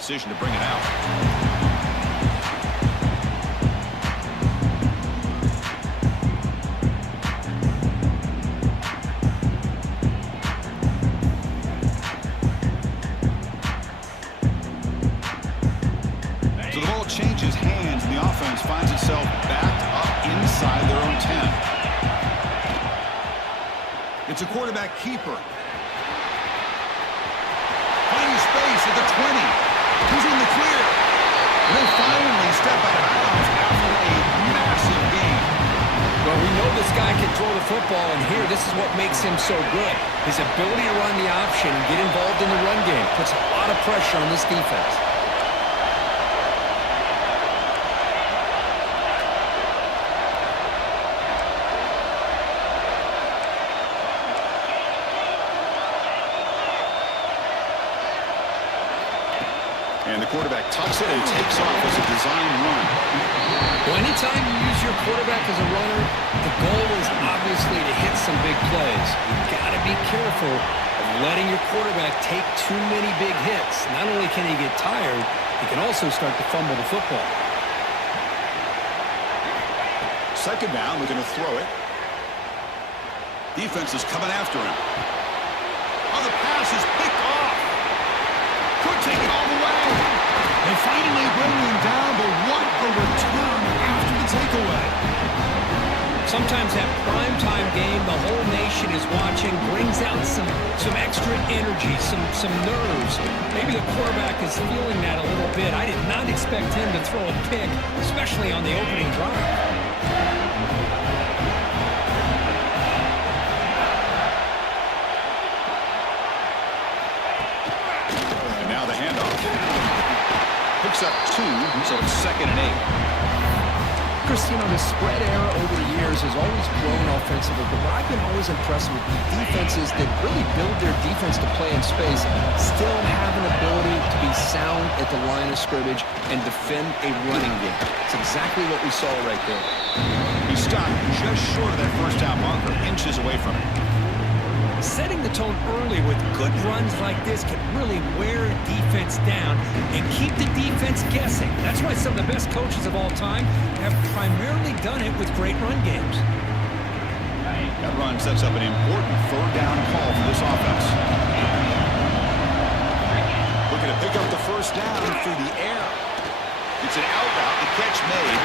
Decision to bring it out. So the ball changes hands, and the offense finds itself backed up inside their own 10. It's a quarterback keeper. Finding space at the 20. He's in the clear. And they finally step out of bounds after a massive gain. Well, we know this guy can throw the football, and here, this is what makes him so good. His ability to run the option and get involved in the run game puts a lot of pressure on this defense. And the quarterback tucks it and takes off as a design run. Well, anytime you use your quarterback as a runner, the goal is obviously to hit some big plays. You've got to be careful of letting your quarterback take too many big hits. Not only can he get tired, he can also start to fumble the football. Second down, looking to throw it. Defense is coming after him. Oh, the pass is picked off. Could take it all the way. They finally bring him down, but what a return after the takeaway. Sometimes that primetime game, the whole nation is watching, brings out some extra energy, some nerves. Maybe the quarterback is feeling that a little bit. I did not expect him to throw a pick, especially on the opening drive. Picks up 2, so it's 2nd and 8. Christine, the spread era over the years has always grown offensively, but what I've been always impressed with the defenses that really build their defense to play in space still have an ability to be sound at the line of scrimmage and defend a running game. It's exactly what we saw right there. He stopped just short of that first down marker, inches away from it. Setting the tone early with good runs like this can really wear a defense down and keep the defense guessing. That's why some of the best coaches of all time have primarily done it with great run games. That run sets up an important third down call for this offense. Looking to pick up the first down through the air. It's an out route, the catch made.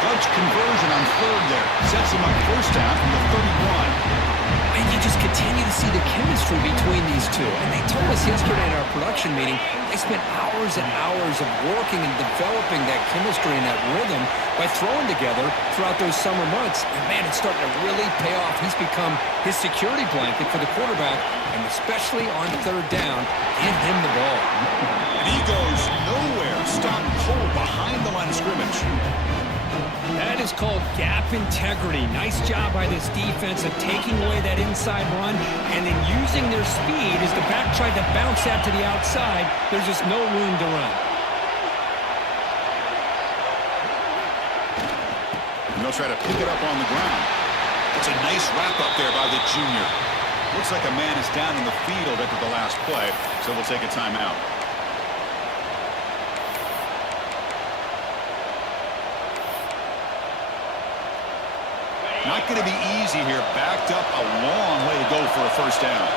Clutch conversion on third there. Sets him up first down from the 31. And you just continue to see the chemistry between these two. And they told us yesterday in our production meeting, they spent hours and hours of working and developing that chemistry and that rhythm by throwing together throughout those summer months. And man, it's starting to really pay off. He's become his security blanket for the quarterback, and especially on third down, give him the ball. And he goes nowhere. Stopped cold behind the line of scrimmage. That is called gap integrity. Nice job by this defense of taking away that inside run and then using their speed as the back tried to bounce that to the outside. There's just no room to run. And they'll try to pick it up on the ground. It's a nice wrap up there by the junior. Looks like a man is down in the field after the last play, so we'll take a timeout. Not going to be easy here. Backed up a long way to go for a first down.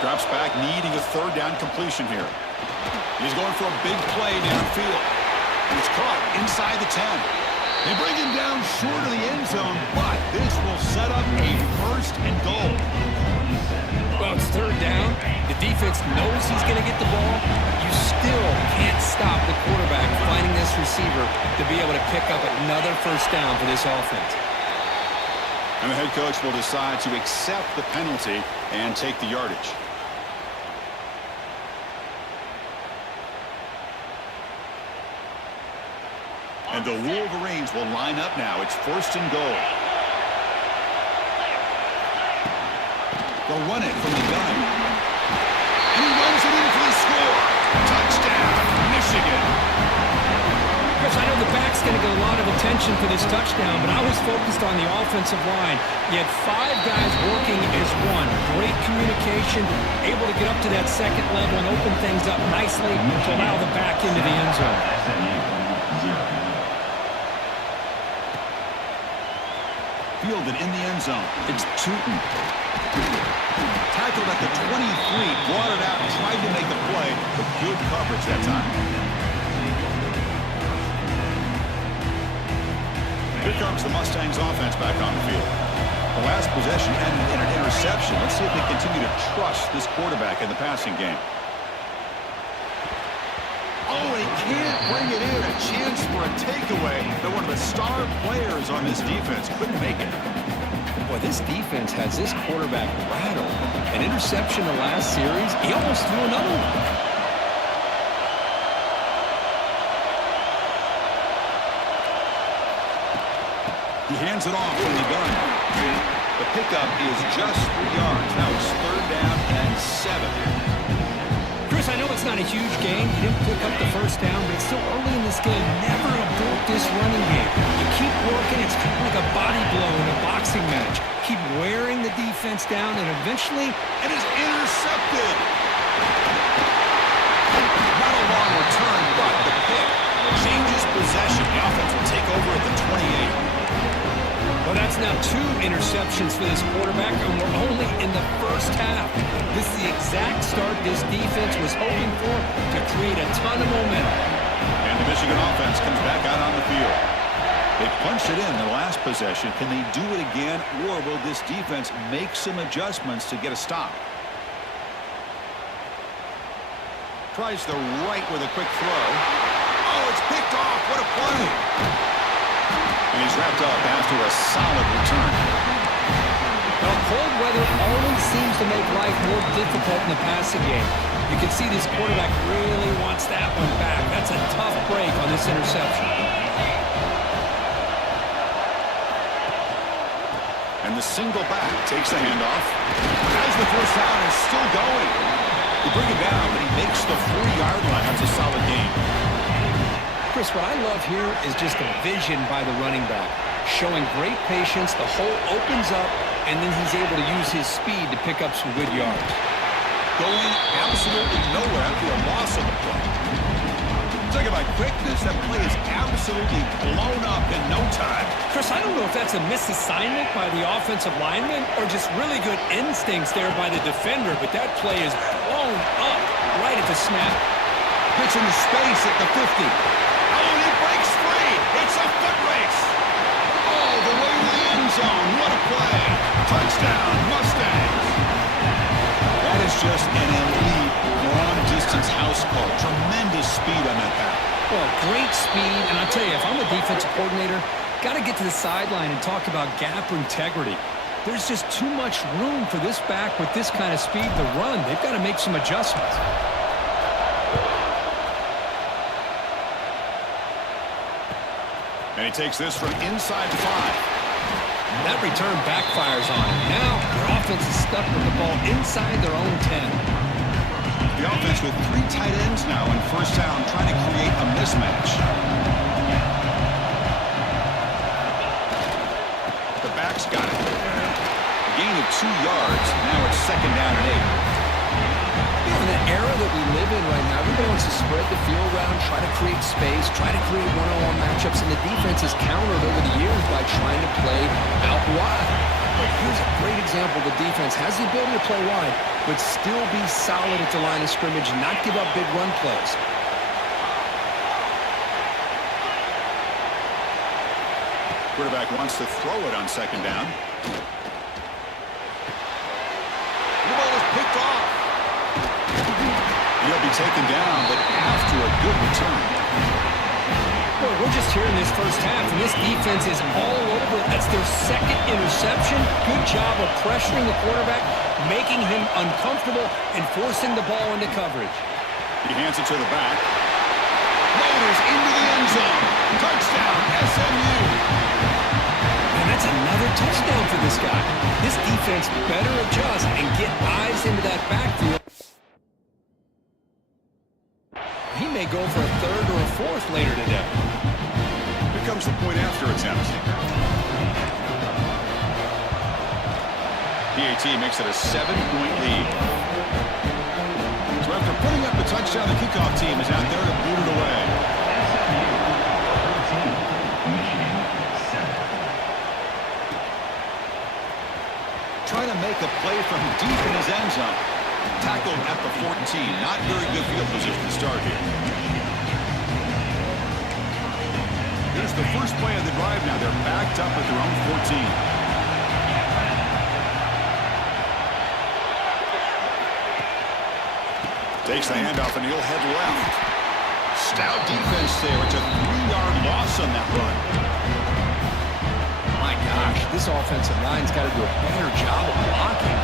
Drops back, needing a third down completion here. He's going for a big play downfield. He's caught inside the 10. They bring him down short of the end zone, but this will set up a first and goal. Well, it's third down. The defense knows he's going to get the ball. You still can't stop the quarterback finding this receiver to be able to pick up another first down for this offense. And the head coach will decide to accept the penalty and take the yardage. And the Wolverines will line up now. It's first and goal. They'll run it from the gun. And he runs it in for the score. Touchdown, Michigan. Chris, I know the back's going to get a lot of attention for this touchdown, but I was focused on the offensive line. You had 5 guys working as one. Great communication, able to get up to that second level and open things up nicely to allow the back into the end zone. Fielded in the end zone. It's Tootin. Tackled at the 23, brought it out, tried to make the play, but good coverage that time. Here comes the Mustangs offense back on the field. The last possession ended in an interception. Let's see if they continue to trust this quarterback in the passing game. Oh, he can't bring it in. A chance for a takeaway, but one of the star players on this defense couldn't make it. Boy, this defense has this quarterback rattled. An interception the last series, he almost threw another one. He hands it off from the gun. The pickup is just 3 yards. Now it's 3rd down and 7. Chris, I know it's not a huge game. He didn't pick up the first down, but it's still early in this game. Never abort this running game. You keep working. It's kind of like a body blow in a boxing match. Keep wearing the defense down, and eventually... It is intercepted. Not a long return, but the pick changes possession. The offense will take over at the 28. Well, that's now 2 interceptions for this quarterback, and we're only in the first half. This is the exact start this defense was hoping for to create a ton of momentum. And the Michigan offense comes back out on the field. They punched it in the last possession. Can they do it again, or will this defense make some adjustments to get a stop? Tries the right with a quick throw. Oh, it's picked off. What a play. And he's wrapped up after a solid return. Well, cold weather always seems to make life more difficult in the passing game. You can see this quarterback really wants that one back. That's a tough break on this interception. And the single back takes the handoff. As the first down is still going. They bring it down, but he makes the 4-yard line. That's a solid gain. Chris, what I love here is just the vision by the running back. Showing great patience, the hole opens up, and then he's able to use his speed to pick up some good yards. Going absolutely nowhere after a loss of the play. Talking about quickness, that play is absolutely blown up in no time. Chris, I don't know if that's a misassignment by the offensive lineman or just really good instincts there by the defender, but that play is blown up right at the snap. Pitch into space at the 50. Breaks free. It's a foot race. All the way to the end zone. What a play. Touchdown, Mustangs. That is just an elite long-distance house call. Tremendous speed on that pass. Well, great speed. And I'll tell you, if I'm a defensive coordinator, got to get to the sideline and talk about gap integrity. There's just too much room for this back with this kind of speed to run. They've got to make some adjustments. And he takes this from inside the 5. That return backfires on him. Now, their offense is stuck with the ball inside their own 10. The offense with 3 tight ends now in first down, trying to create a mismatch. The back's got it. A gain of 2 yards. Now it's 2nd down and 8. In the era that we live in right now, everybody wants to spread the field around, try to create space, try to create one-on-one matchups, and the defense has countered over the years by trying to play out wide. But here's a great example. The defense has the ability to play wide, but still be solid at the line of scrimmage and not give up big run plays. Quarterback wants to throw it on 2nd down. The ball is picked off. He'll be taken down, but after a good return. Boy, we're just here in this first half, and this defense is all over it. That's their 2nd interception. Good job of pressuring the quarterback, making him uncomfortable, and forcing the ball into coverage. He hands it to the back. Loaders into the end zone. Touchdown, SMU. And that's another touchdown for this guy. This defense better adjust and get eyes into that backfield. He may go for a 3rd or a 4th later today. comes the point after attempt. PAT makes it a 7-point lead. So after putting up the touchdown, the kickoff team is out there to boot it away. Trying to make a play from deep in his end zone. Tackled at the 14. Not very good field position to start here. Here's the first play of the drive now. They're backed up at their own 14. Takes the handoff and he'll head left. Stout defense there. It's a 3-yard loss on that run. My gosh, this offensive line's got to do a better job of blocking.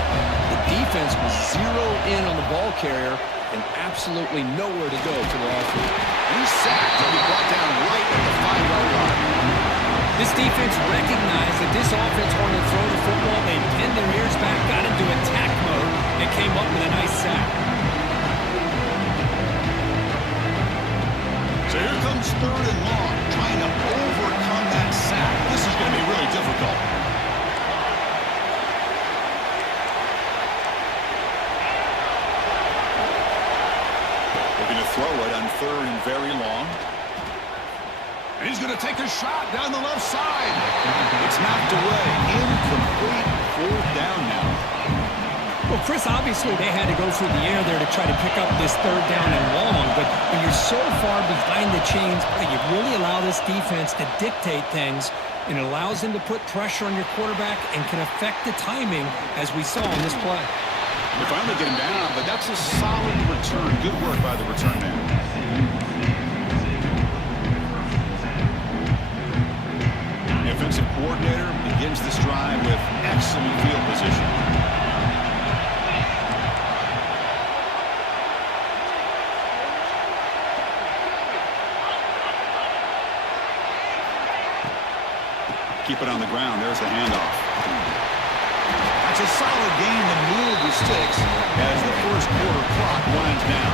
The defense was zeroed in on the ball carrier and absolutely nowhere to go for the offense. He's sacked and he brought down right at the 5-yard line. This defense recognized that this offense wanted to throw the football. They pinned their ears back, got into attack mode, and came up with a nice sack. So here comes 3rd and long, trying to overcome that sack. This is going to be really difficult. Looking to throw it on 3rd and very long. And he's going to take a shot down the left side. It's knocked away. Incomplete. 4th down now. Well, Chris, obviously they had to go through the air there to try to pick up this 3rd down and long, but when you're so far behind the chains, you really allow this defense to dictate things, and it allows them to put pressure on your quarterback and can affect the timing, as we saw in this play. They finally get him down, but that's a solid return. Good work by the return man. The offensive coordinator begins this drive with excellent field position. Keep it on the ground. There's the handoff. That's a solid gain to move the sticks as the first quarter clock winds down.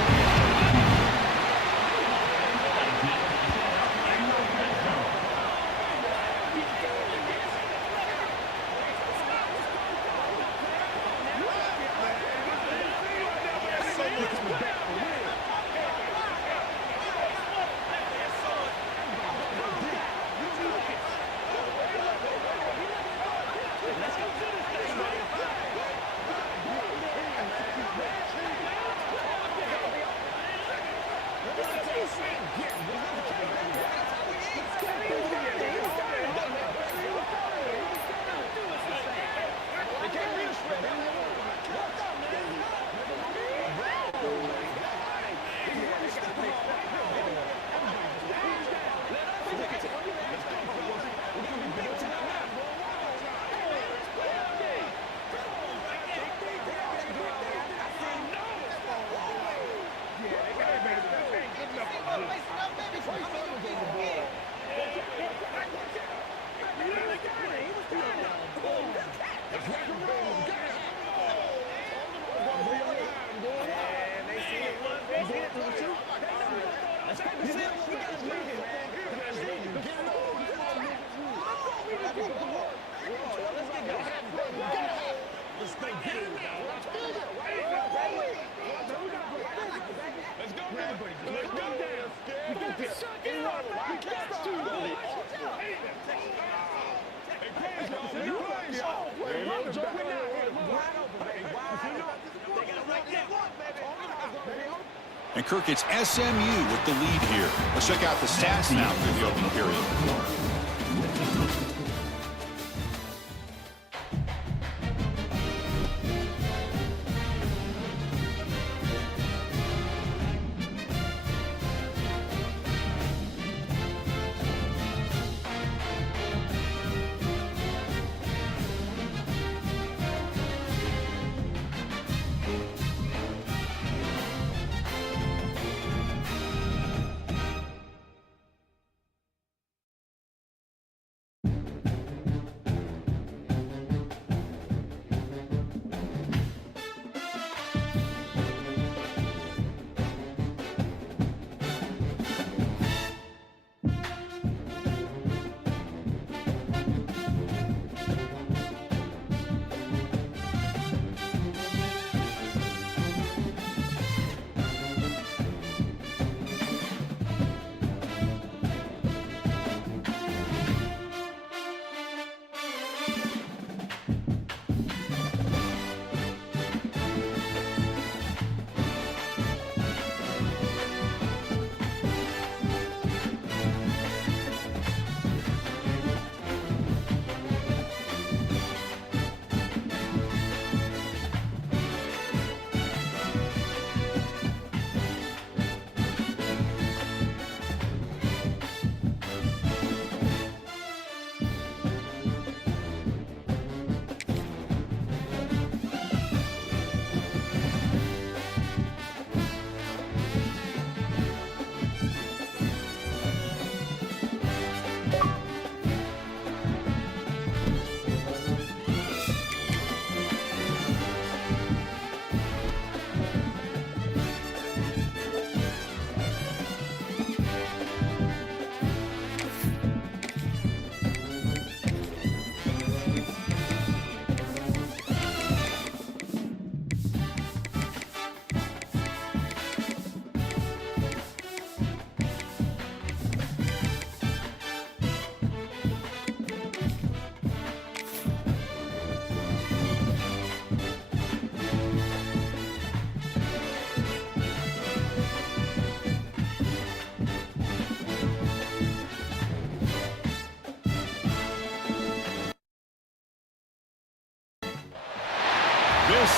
And Kirk, it's SMU with the lead here. Let's check out the stats now through the opening period.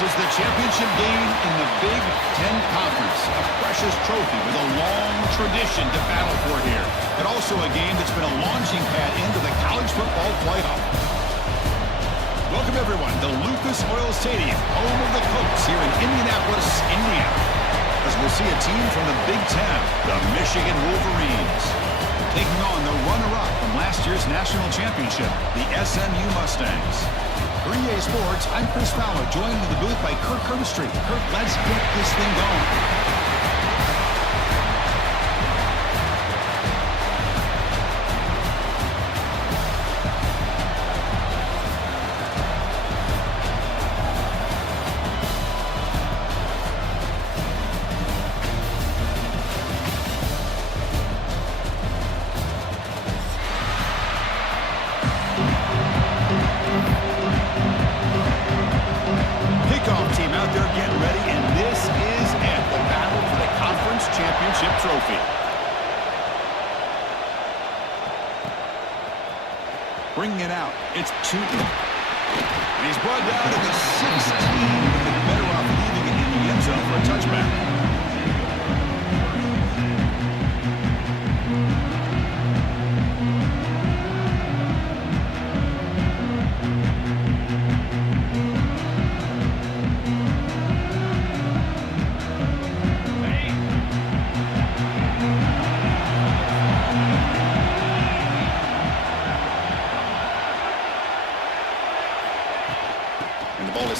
This is the championship game in the Big Ten Conference. A precious trophy with a long tradition to battle for here. But also a game that's been a launching pad into the college football playoff. Welcome, everyone, to Lucas Oil Stadium, home of the Colts here in Indianapolis, Indiana. As we'll see a team from the Big Ten, the Michigan Wolverines, taking on the runner-up from last year's national championship, the SMU Mustangs. For EA Sports, I'm Chris Fowler, joined in the booth by Kirk Street. Kirk, let's get this thing going. Bringing it out, it's Tootin. And he's brought down to the 16, but better off leaving it in the end zone for a touchback.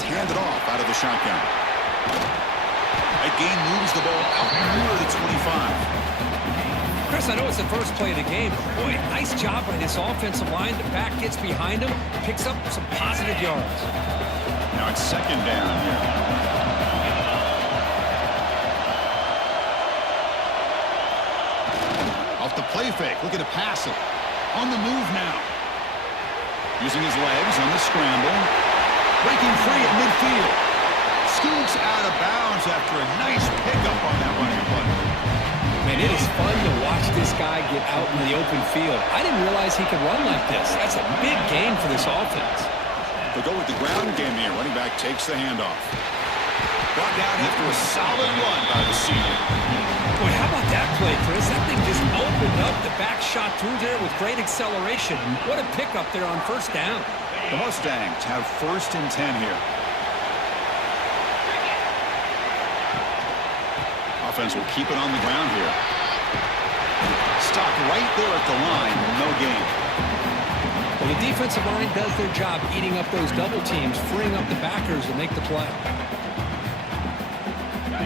Handed off out of the shotgun. That gain moves the ball out near the 25. Chris, I know it's the first play of the game, but boy, nice job by this offensive line. The back gets behind him, picks up some positive yards. Now it's second down here. Off the play fake, looking to pass it. On the move now. Using his legs on the scramble. Breaking free at midfield. Scoots out of bounds after a nice pickup on that running play. Man, it is fun to watch this guy get out in the open field. I didn't realize he could run like this. That's a big gain for this offense. They'll go with the ground game here. Running back takes the handoff. Brought down after a solid run by the senior. Boy, how about that play, Chris? That thing just opened up. The back shot through there with great acceleration. What a pickup there on first down. The Mustangs have 1st and 10 here. Offense will keep it on the ground here. Stopped right there at the line. No gain. Well, the defensive line does their job eating up those double teams, freeing up the backers to make the play.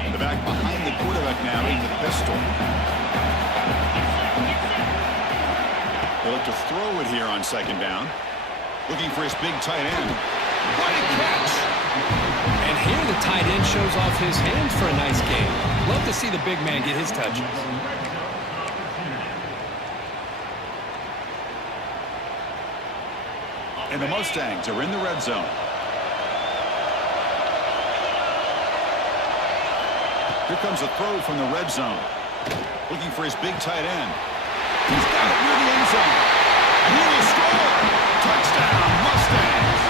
The back behind the quarterback now in the pistol. They look to throw it here on second down. Looking for his big tight end. What a catch! And here the tight end shows off his hands for a nice game. Love to see the big man get his touches. And the Mustangs are in the red zone. Here comes a throw from the red zone. Looking for his big tight end. He's got it near the end zone. And he will score! Touchdown, Mustangs!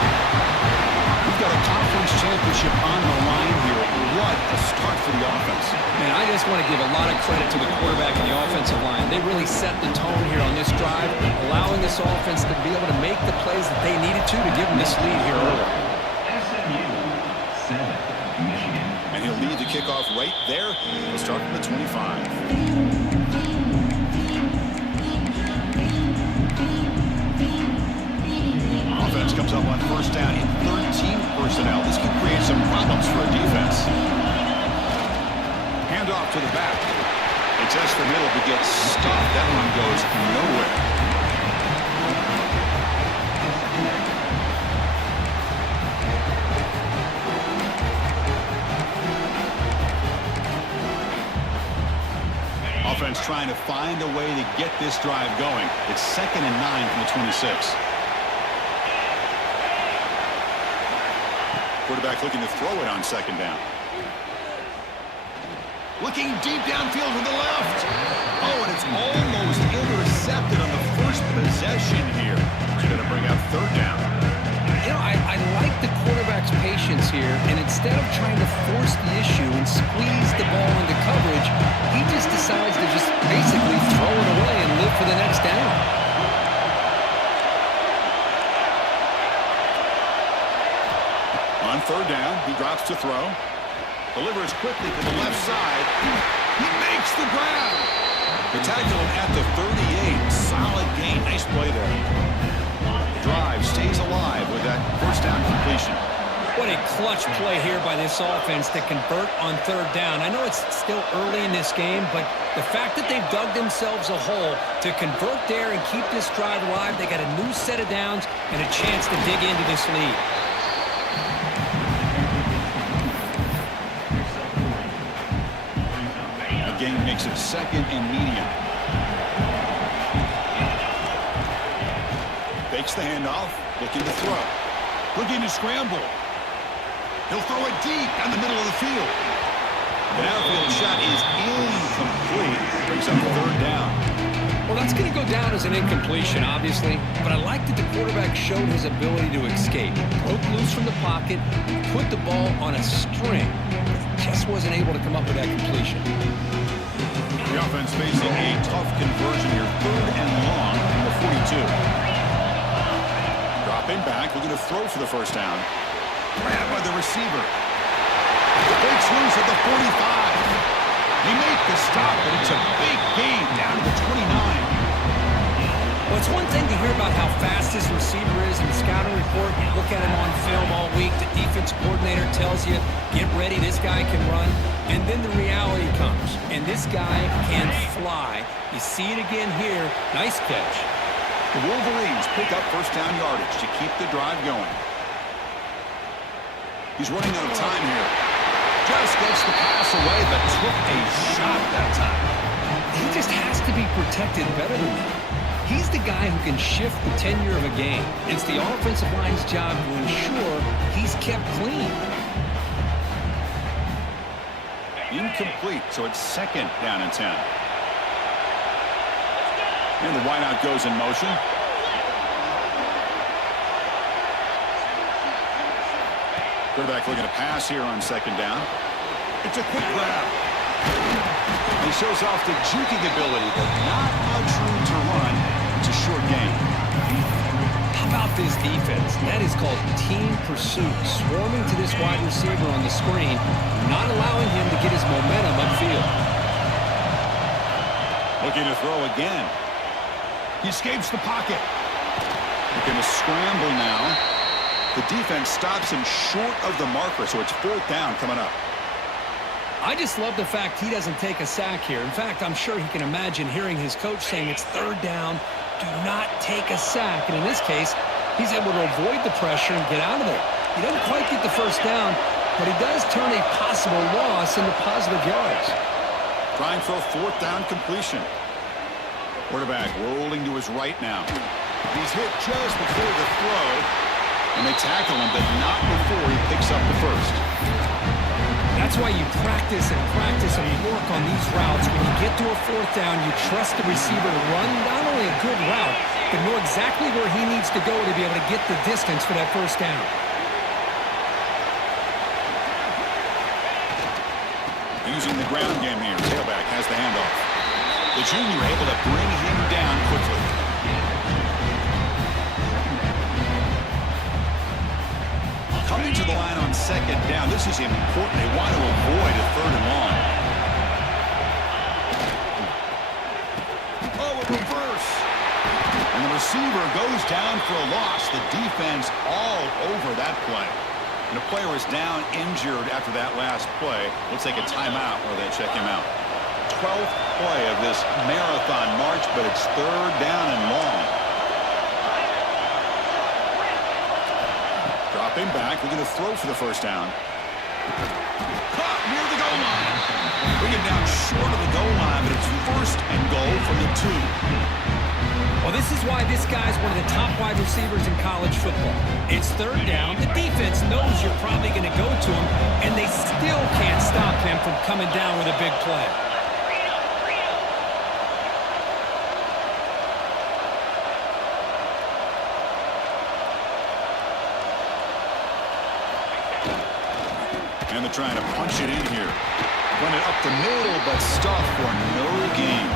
We've got a conference championship on the line here. What a start for the offense. Man, I just want to give a lot of credit to the quarterback and the offensive line. They really set the tone here on this drive, allowing this offense to be able to make the plays that they needed to give them this lead here early. And he'll lead the kickoff right there. He'll start from the 25. Offense comes up on first down in 13 personnel. This can create some problems for a defense. Hand off to the back. They test the middle to get stopped. That one goes nowhere. Offense trying to find a way to get this drive going. It's 2nd and 9 from the 26. Quarterback looking to throw it on second down. Looking deep downfield to the left. Oh, and it's almost intercepted on the first possession here. He's going to bring out third down. You know, I like the quarterback quarterback's patience here, and instead of trying to force the issue and squeeze the ball into coverage, he just decides to just basically throw it away and live for the next down. On third down, he drops to throw. Delivers quickly to the left side. He makes the grab. The tackle at the 38. Solid gain. Nice play there. Drive stays alive with that first down completion. What a clutch play here by this offense to convert on third down. I know it's still early in this game, but the fact that they've dug themselves a hole to convert there and keep this drive alive, they got a new set of downs and a chance to dig into this lead. The game makes it second and medium. Fakes the handoff, looking to throw. Looking to scramble. He'll throw it deep down the middle of the field. The outfield shot is incomplete. Brings up third down. Well, that's going to go down as an incompletion, obviously, but I like that the quarterback showed his ability to escape. Broke loose from the pocket, put the ball on a string, but just wasn't able to come up with that completion. The offense facing a tough conversion here. Third and long from the 42. Dropping back, looking to throw for the first down. Grabbed by the receiver. Breaks loose at the 45. They make the stop, but it's a big gain down to the 29. Well, it's one thing to hear about how fast this receiver is in the scouting report. You look at him on film all week. The defense coordinator tells you, get ready, this guy can run. And then the reality comes, and this guy can fly. You see it again here. Nice catch. The Wolverines pick up first down yardage to keep the drive going. He's running out of time here. Just gets the pass away, but took a shot that time. He just has to be protected better than that. He's the guy who can shift the tenure of a game. It's the offensive line's job to ensure he's kept clean. Incomplete, so it's second down and 10. And the wideout goes in motion. Quarterback looking to pass here on second down. It's a quick grab. He shows off the juking ability, but not much room to run. It's a short gain. How about this defense? That is called team pursuit. Swarming to this wide receiver on the screen, not allowing him to get his momentum upfield. Looking to throw again. He escapes the pocket. Looking to scramble now. The defense stops him short of the marker, so it's fourth down coming up. I just love the fact he doesn't take a sack here. In fact, I'm sure he can imagine hearing his coach saying it's third down, do not take a sack. And in this case, he's able to avoid the pressure and get out of there. He doesn't quite get the first down, but he does turn a possible loss into positive yards. Trying for a fourth down completion. Quarterback rolling to his right now. He's hit just before the throw, and they tackle him, but not before he picks up the first. That's why you practice and practice and work on these routes. When you get to a fourth down, you trust the receiver to run not only a good route, but know exactly where he needs to go to be able to get the distance for that first down. Using the ground game here. Tailback has the handoff. The junior able to bring him down quickly. Coming to the line on second down. This is important. They want to avoid a third and long. Oh, a reverse. And the receiver goes down for a loss. The defense all over that play. And the player is down injured after that last play. We'll take a timeout while they check him out. 12th play of this marathon march, but it's third down and long. Dropping back, we're going to throw for the first down. Caught near the goal line. Bring it down short of the goal line, but it's first and goal from the 2. Well, this is why this guy's one of the top wide receivers in college football. It's third down. The defense knows you're probably going to go to him, and they still can't stop him from coming down with a big play. And they're trying to punch it in here. Run it up the middle, but stuff for no gain.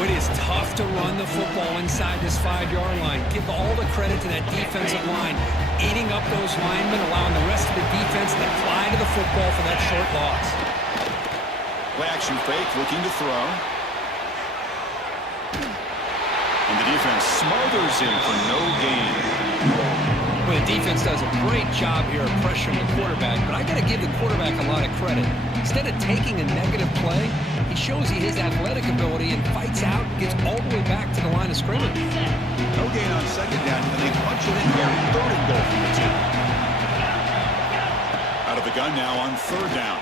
It is tough to run the football inside this 5-yard line. Give all the credit to that defensive line, eating up those linemen, allowing the rest of the defense to fly to the football for that short loss. Play action fake, looking to throw. And the defense smothers him for no gain. Well, the defense does a great job here of pressuring the quarterback, but I got to give the quarterback a lot of credit. Instead of taking a negative play, he shows you his athletic ability and fights out, gets all the way back to the line of scrimmage. No gain on second down, and they punch it in here. Third and goal from the 2. Out of the gun now on third down.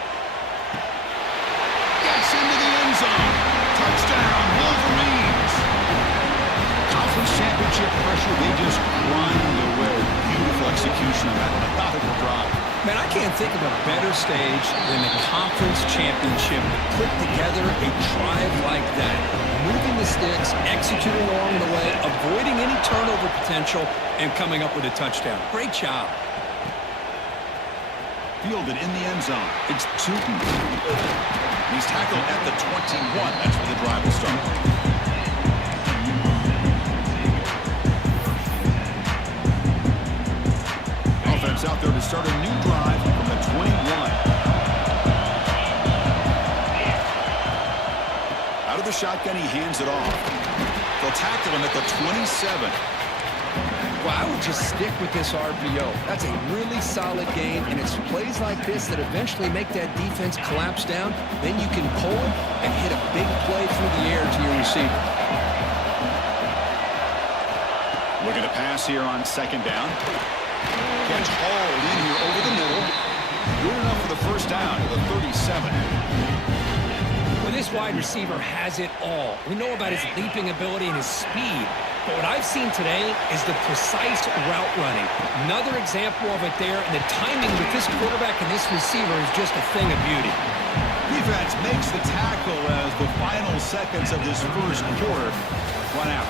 Gets into the end zone. Touchdown, Wolverines. Conference championship pressure, they just grind away. Beautiful execution on that methodical drive. Man, I can't think of a better stage than the conference championship to put together a drive like that. Moving the sticks, executing along the way, avoiding any turnover potential, and coming up with a touchdown. Great job. Fielded in the end zone. It's Tootin. He's tackled at the 21. That's where the drive will start. Offense out there to start a new drive from the 21. Out of the shotgun, he hands it off. They'll tackle him at the 27. Well, I would just stick with this RPO. That's a really solid game, and it's plays like this that eventually make that defense collapse down. Then you can pull it and hit a big play through the air to your receiver. Looking to pass here on second down. Catch hauled in here over the middle. Good enough for the first down to the 37. Well, this wide receiver has it all. We know about his leaping ability and his speed. But what I've seen today is the precise route running. Another example of it there, and the timing with this quarterback and this receiver is just a thing of beauty. Defense makes the tackle as the final seconds of this first quarter run out.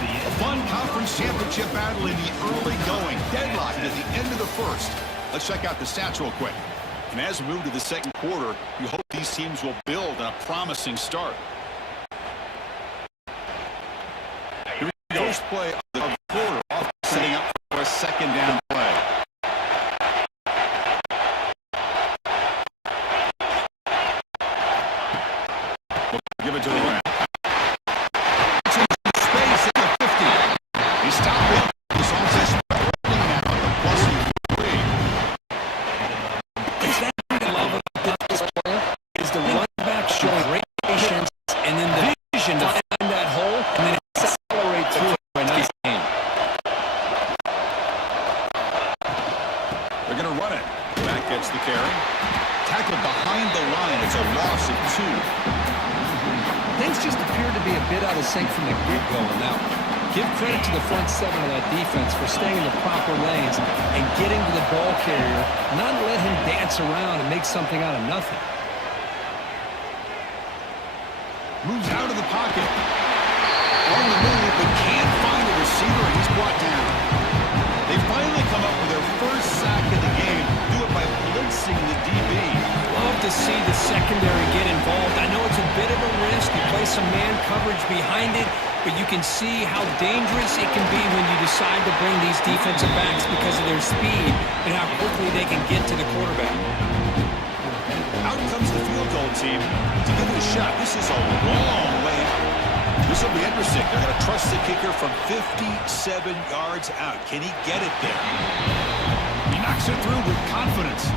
A fun conference championship battle in the early going. Deadlocked at the end of the first. Let's check out the stats real quick. And as we move to the second quarter, we hope these teams will build on a promising start. Here we go. First play of the quarter, off setting up for a second down play. We'll give it to the right. Space at the 50. He stopped it. This offense running now at the plus 3. Is that what I love about this player? Is the run back showing great patience and then the vision to find that hole and then accelerate through for a nice game. They're going to run it. Back gets the carry. Tackled behind the line. It's a loss of 2. Things just appear to be a bit out of sync from the get-go. Now, give credit to the front seven of that defense for staying in the proper lanes and getting to the ball carrier, not let him dance around and make something out of nothing. Moves out of the pocket. On the move, but can't find a receiver, and he's brought down. They finally come up with their first sack of the game. Do it by blitzing the DB. Love to see the secondary get involved. I know it's a bit of a risk. You play some man coverage behind it, but you can see how dangerous it can be when you decide to bring these defensive backs because of their speed and how quickly they can get to the quarterback. Out comes the field goal team to give it a shot. This is a long way out. This will be interesting. They're going to trust the kicker from 57 yards out. Can he get it there? He knocks it through with confidence.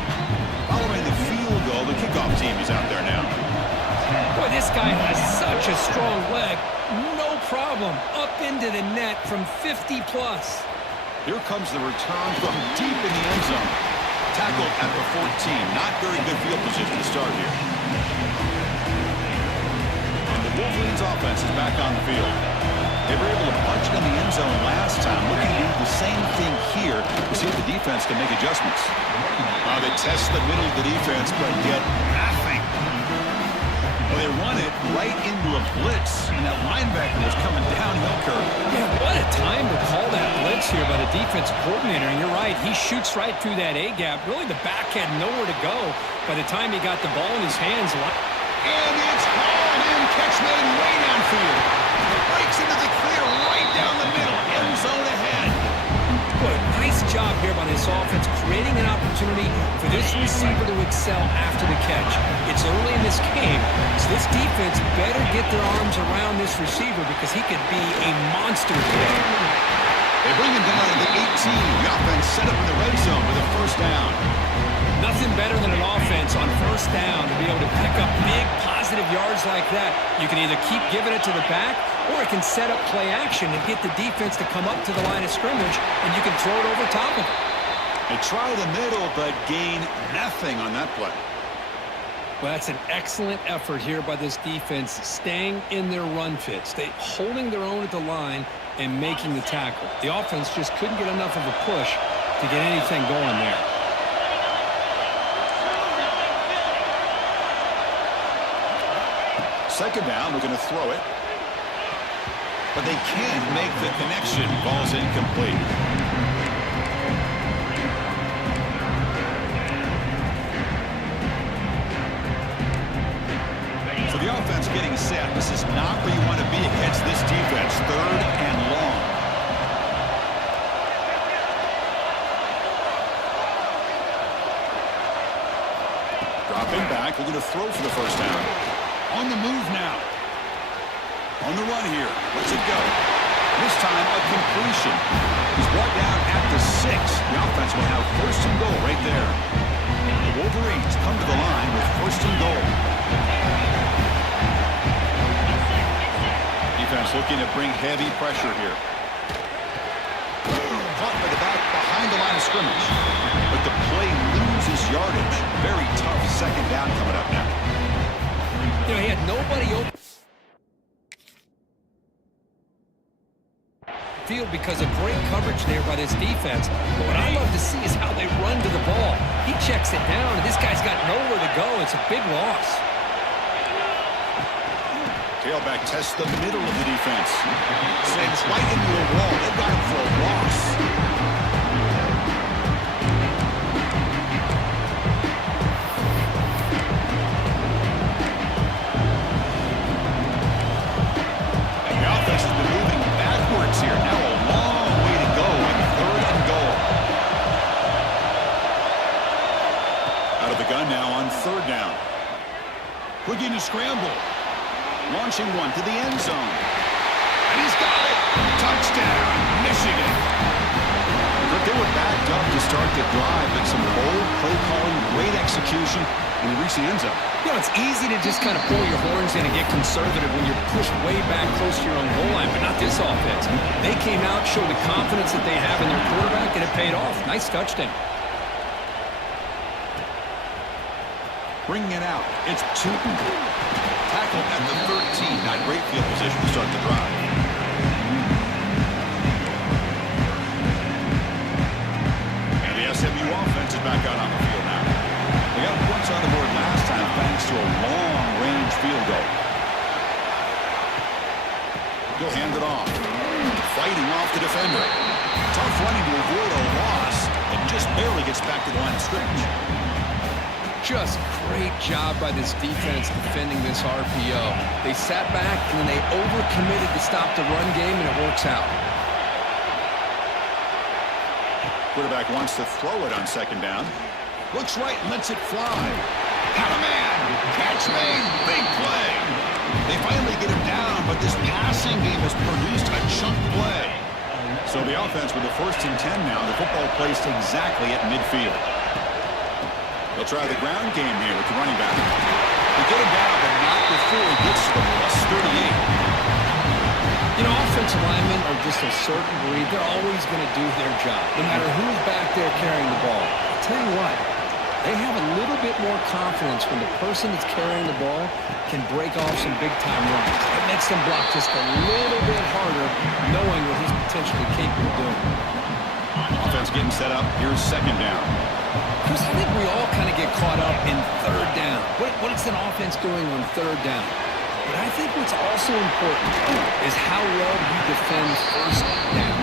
Following the field goal, the kickoff team is out there now. Boy, this guy has such a strong leg. No problem. Up into the net from 50-plus. Here comes the return from deep in the end zone. Tackled at the 14. Not very good field position to start here. And the Wolverines offense is back on the field. They were able to punch it in the end zone last time. Looking to do the same thing here to see if the defense can make adjustments. They test the middle of the defense, but get nothing. Well, they run it right into a blitz, and that linebacker was coming downhill curve. Yeah, what a time to call that blitz here by the defensive coordinator. And you're right, he shoots right through that A-gap. Really, the back had nowhere to go by the time he got the ball in his hands. And it's hauled in, catch made way downfield. It breaks into the clear right down the middle, end zone ahead. Boy, nice job here by this offense, creating an opportunity for this receiver to excel after the catch. It's early in this game, so this defense better get their arms around this receiver because he could be a monster today. They bring him down to the 18. The offense set up in the red zone with a first down. Nothing better than an offense on first down to be able to pick up big positive yards like that. You can either keep giving it to the back, or it can set up play action and get the defense to come up to the line of scrimmage, and you can throw it over top of it. They try the middle, but gain nothing on that play. Well, that's an excellent effort here by this defense, staying in their run fit, holding their own at the line and making the tackle. The offense just couldn't get enough of a push to get anything going there. Second down, we're going to throw it. But they can't make the connection. Ball's incomplete. So the offense getting set. This is not where you want to be against this defense. Third and long. Dropping back. We're going to throw for the first down. On the move now. On the run here. Let's it go. This time a completion. He's brought down at the 6. The offense will have first and goal right there. The Wolverines come to the line with first and goal. Defense looking to bring heavy pressure here. Caught by the back behind the line of scrimmage. But the play loses yardage. Very tough second down coming up now. You know, he had nobody open field because of great coverage there by this defense. But what I love to see is how they run to the ball. He checks it down, and this guy's got nowhere to go. It's a big loss. Tailback tests the middle of the defense. Sends right into a wall. They've got him for a loss. Here. Now a long way to go on third and goal. Out of the gun now on third down. Looking to scramble. Launching one to the end zone. And he's got it. Touchdown, Michigan. But they were backed up to start the drive, but some bold play calling, great execution, and he reached the end zone. You know, it's easy to just kind of pull your horns in and get conservative when you're pushed way back close to your own goal line, but not this offense. They came out, showed the confidence that they have in their quarterback, and it paid off. Nice touchdown. Bringing it out. It's Tootin. Tackled at the 13. Not great field position to start the drive. And the SMU offense is back out on the field now. They got points on the board last time thanks to a long-range field goal. He'll hand it off. Fighting off the defender. Tough running to avoid a loss and just barely gets back to the line of scrimmage. Just great job by this defense defending this RPO. They sat back and then they overcommitted to stop the run game, and it works out. Quarterback wants to throw it on second down. Looks right and lets it fly. Got a man. Catch made. Big play. They finally get him down, but this passing game has produced a chunk play. So the offense with the first and 10 now. The football placed exactly at midfield. They'll try the ground game here with the running back. They get him down, but not before he gets to the +38. You know, offensive linemen are just a certain breed. They're always going to do their job, no matter who's back there carrying the ball. I'll tell you what, they have a little bit more confidence when the person that's carrying the ball can break off some big-time runs. It makes them block just a little bit harder, knowing what he's potentially capable of doing. Offense getting set up. Here's second down. Chris, I think we all kind of get caught up in third down. What it's is an offense doing on third down? But I think what's also important is how well you defend first down.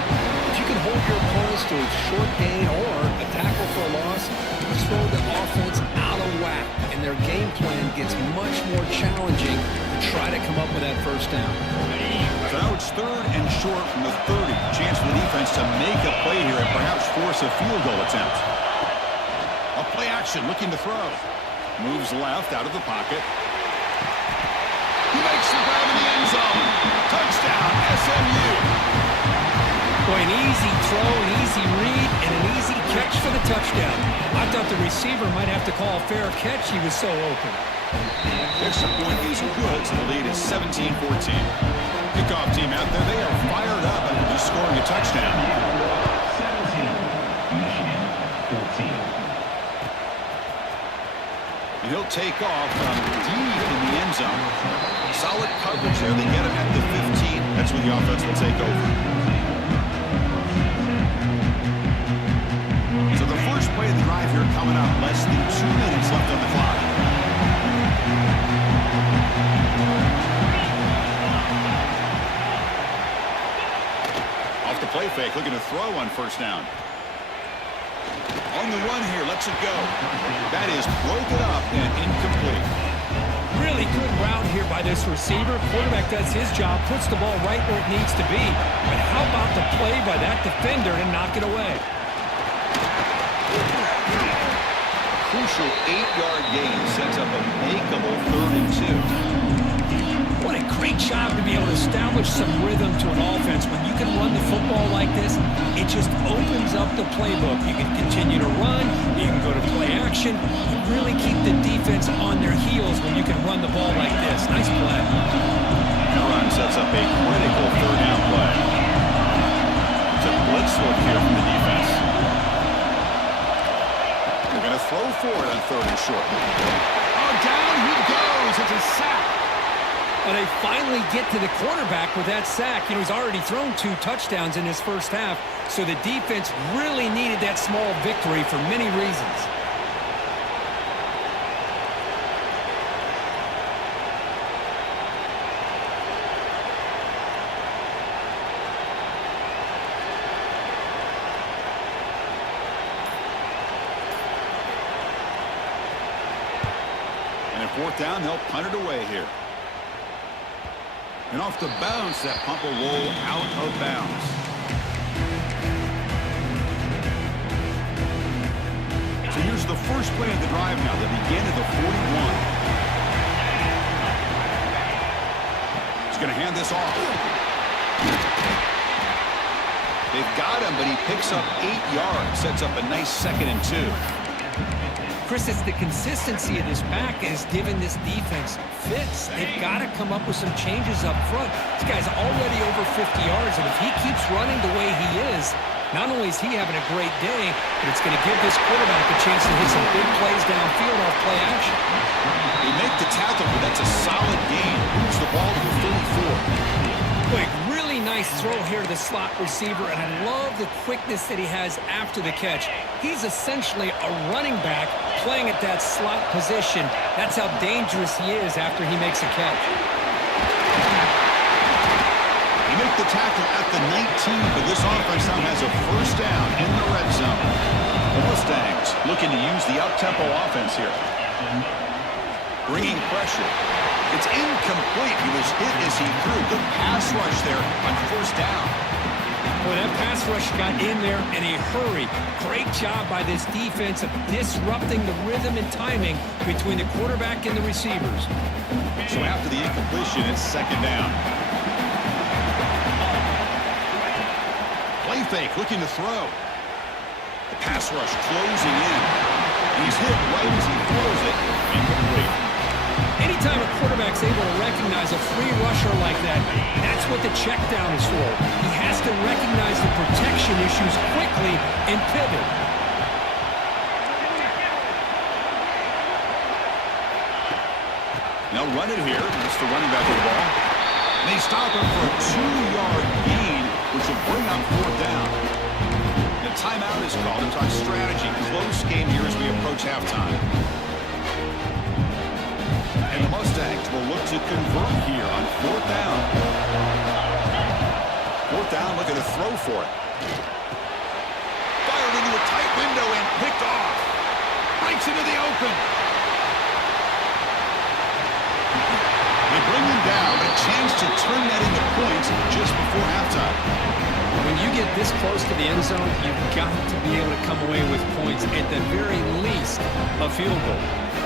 If you can hold your opponents to a short gain or a tackle for a loss, you throw the offense out of whack, and their game plan gets much more challenging to try to come up with that first down. So now it's third and short from the 30. Chance for the defense to make a play here and perhaps force a field goal attempt. A play action looking to throw. Moves left out of the pocket. He makes the grab in the end zone. Touchdown, SMU. Boy, an easy throw, an easy read, and an easy catch for the touchdown. I thought the receiver might have to call a fair catch. He was so open. Extra point is good, so the lead is 17-14. Kickoff team out there, they are fired up after just scoring a touchdown. 17, Michigan, 14. And he'll take off deep in the end zone. Solid coverage there. They get him at the 15. That's when the offense will take over. So the first play of the drive here coming up. Less than 2 minutes left on the clock. Off the play fake, looking to throw on first down. On the run here, lets it go. That is broken up and incomplete. Really good route here by this receiver. Quarterback does his job, puts the ball right where it needs to be. But how about the play by that defender to knock it away? Crucial 8-yard gain sets up a makeable 3rd and 2. What a great job to be able to establish some rhythm to an offense. When you can run the football like this, it just opens up the playbook. You can continue to run, you can go to play action, you really keep the defense on their heels when you can run the ball like this. Nice play. The run sets up a critical 3rd down play. It's a blitz look here from the defense. They're going to throw for it on 3rd and short. Oh, down he goes. It's a sack. And they finally get to the quarterback with that sack. You know, he's already thrown 2 touchdowns in his first half, so the defense really needed that small victory for many reasons. And at 4th down, they'll punt it away here. And off the bounce, that pump will roll out of bounds. So here's the first play of the drive now. They begin at the 41. He's going to hand this off. They've got him, but he picks up 8 yards. Sets up a nice 2nd and 2. Chris, it's the consistency of this back that has given this defense fits. They've got to come up with some changes up front. This guy's already over 50 yards, and if he keeps running the way he is, not only is he having a great day, but it's going to give this quarterback a chance to hit some big plays downfield off play action. They make the tackle, but that's a solid gain. Moves the ball to the 34. Quick, really nice throw here to the slot receiver, and I love the quickness that he has after the catch. He's essentially a running back playing at that slot position. That's how dangerous he is after he makes a catch. They make the tackle at the 19, but this offense now has a first down in the red zone. The Mustangs looking to use the up-tempo offense here. Bringing pressure. It's incomplete. He was hit as he threw. Good pass rush there on first down. Boy, that pass rush got in there in a hurry. Great job by this defense of disrupting the rhythm and timing between the quarterback and the receivers. So after the incompletion, it's 2nd down. Play fake, looking to throw. The pass rush closing in. He's hit right as he throws it. Incomplete. Anytime a quarterback's able to recognize a free rusher like that, that's what the check down is for. He has to recognize the protection issues quickly and pivot. Now run it here. That's the running back of the ball. And they stop him for a 2-yard gain, which will bring up 4th down. The timeout is called to talk strategy. Close game here as we approach halftime. to convert here on fourth down. Fourth down, looking to throw for it. Fired into a tight window and picked off. Breaks into the open. They bring him down, but a chance to turn that into points just before halftime. When you get this close to the end zone, you've got to be able to come away with points, at the very least, a field goal.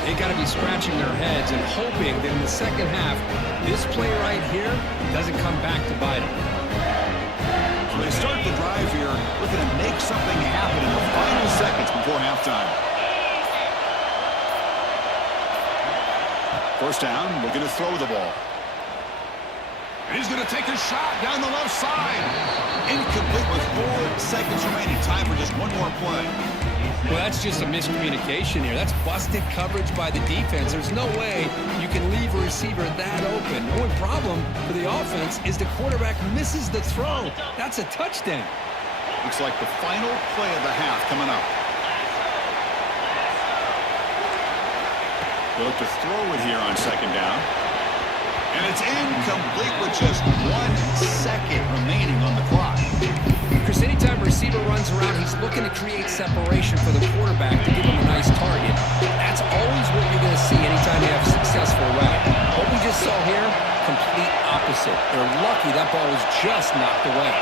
They got to be scratching their heads and hoping that in the second half, this play right here doesn't come back to bite them. So they start the drive here, looking to make something happen in the final seconds before halftime. First down, looking to throw the ball. And he's going to take a shot down the left side. Incomplete with 4 seconds remaining. Time for just one more play. Well, that's just a miscommunication here. That's busted coverage by the defense. There's no way you can leave a receiver that open. The only problem for the offense is the quarterback misses the throw. That's a touchdown. Looks like the final play of the half coming up. They'll look to throw it here on second down. And it's incomplete with just 1 second remaining on the clock. Chris, anytime a receiver runs around, he's looking to create separation for the quarterback to give him a nice target. That's always what you're going to see anytime you have a successful route. What we just saw here, complete opposite. They're lucky that ball was just knocked away.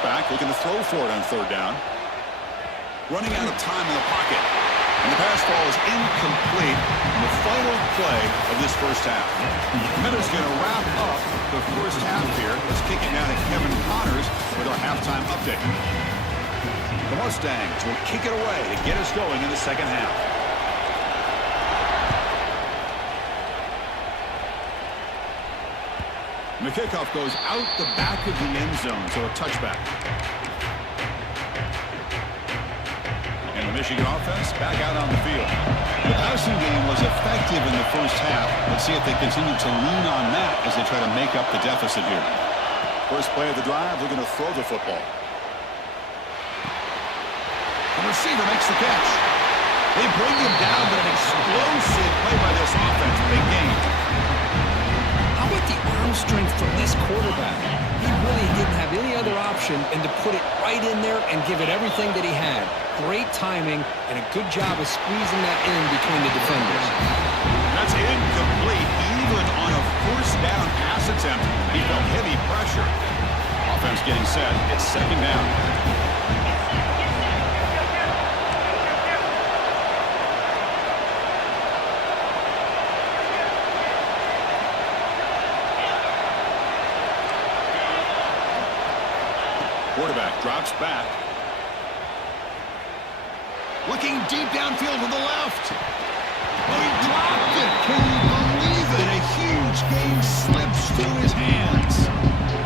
Back, looking to throw for it on third down. Running out of time in the pocket. And the pass ball is incomplete in the final play of this first half. Minutes going to wrap up the first half here. Let's kick it now to Kevin Connors with our halftime update. The Mustangs will kick it away to get us going in the second half. And the kickoff goes out the back of the end zone, so a touchback. And the Michigan offense back out on the field. The passing game was effective in the first half. Let's see if they continue to lean on that as they try to make up the deficit here. First play of the drive, looking to throw the football. The receiver makes the catch. They bring him down, but an explosive play by this offense. Big game. How about the arm strength from this quarterback? He really didn't have any other option than to put it right in there and give it everything that he had. Great timing and a good job of squeezing that in between the defenders. That's incomplete. Even on a first down pass attempt, he felt heavy pressure. Offense getting set. It's second down. Quarterback drops back. Looking deep downfield to the left. Oh, he dropped it. Can you believe it? A huge game slips through his hands.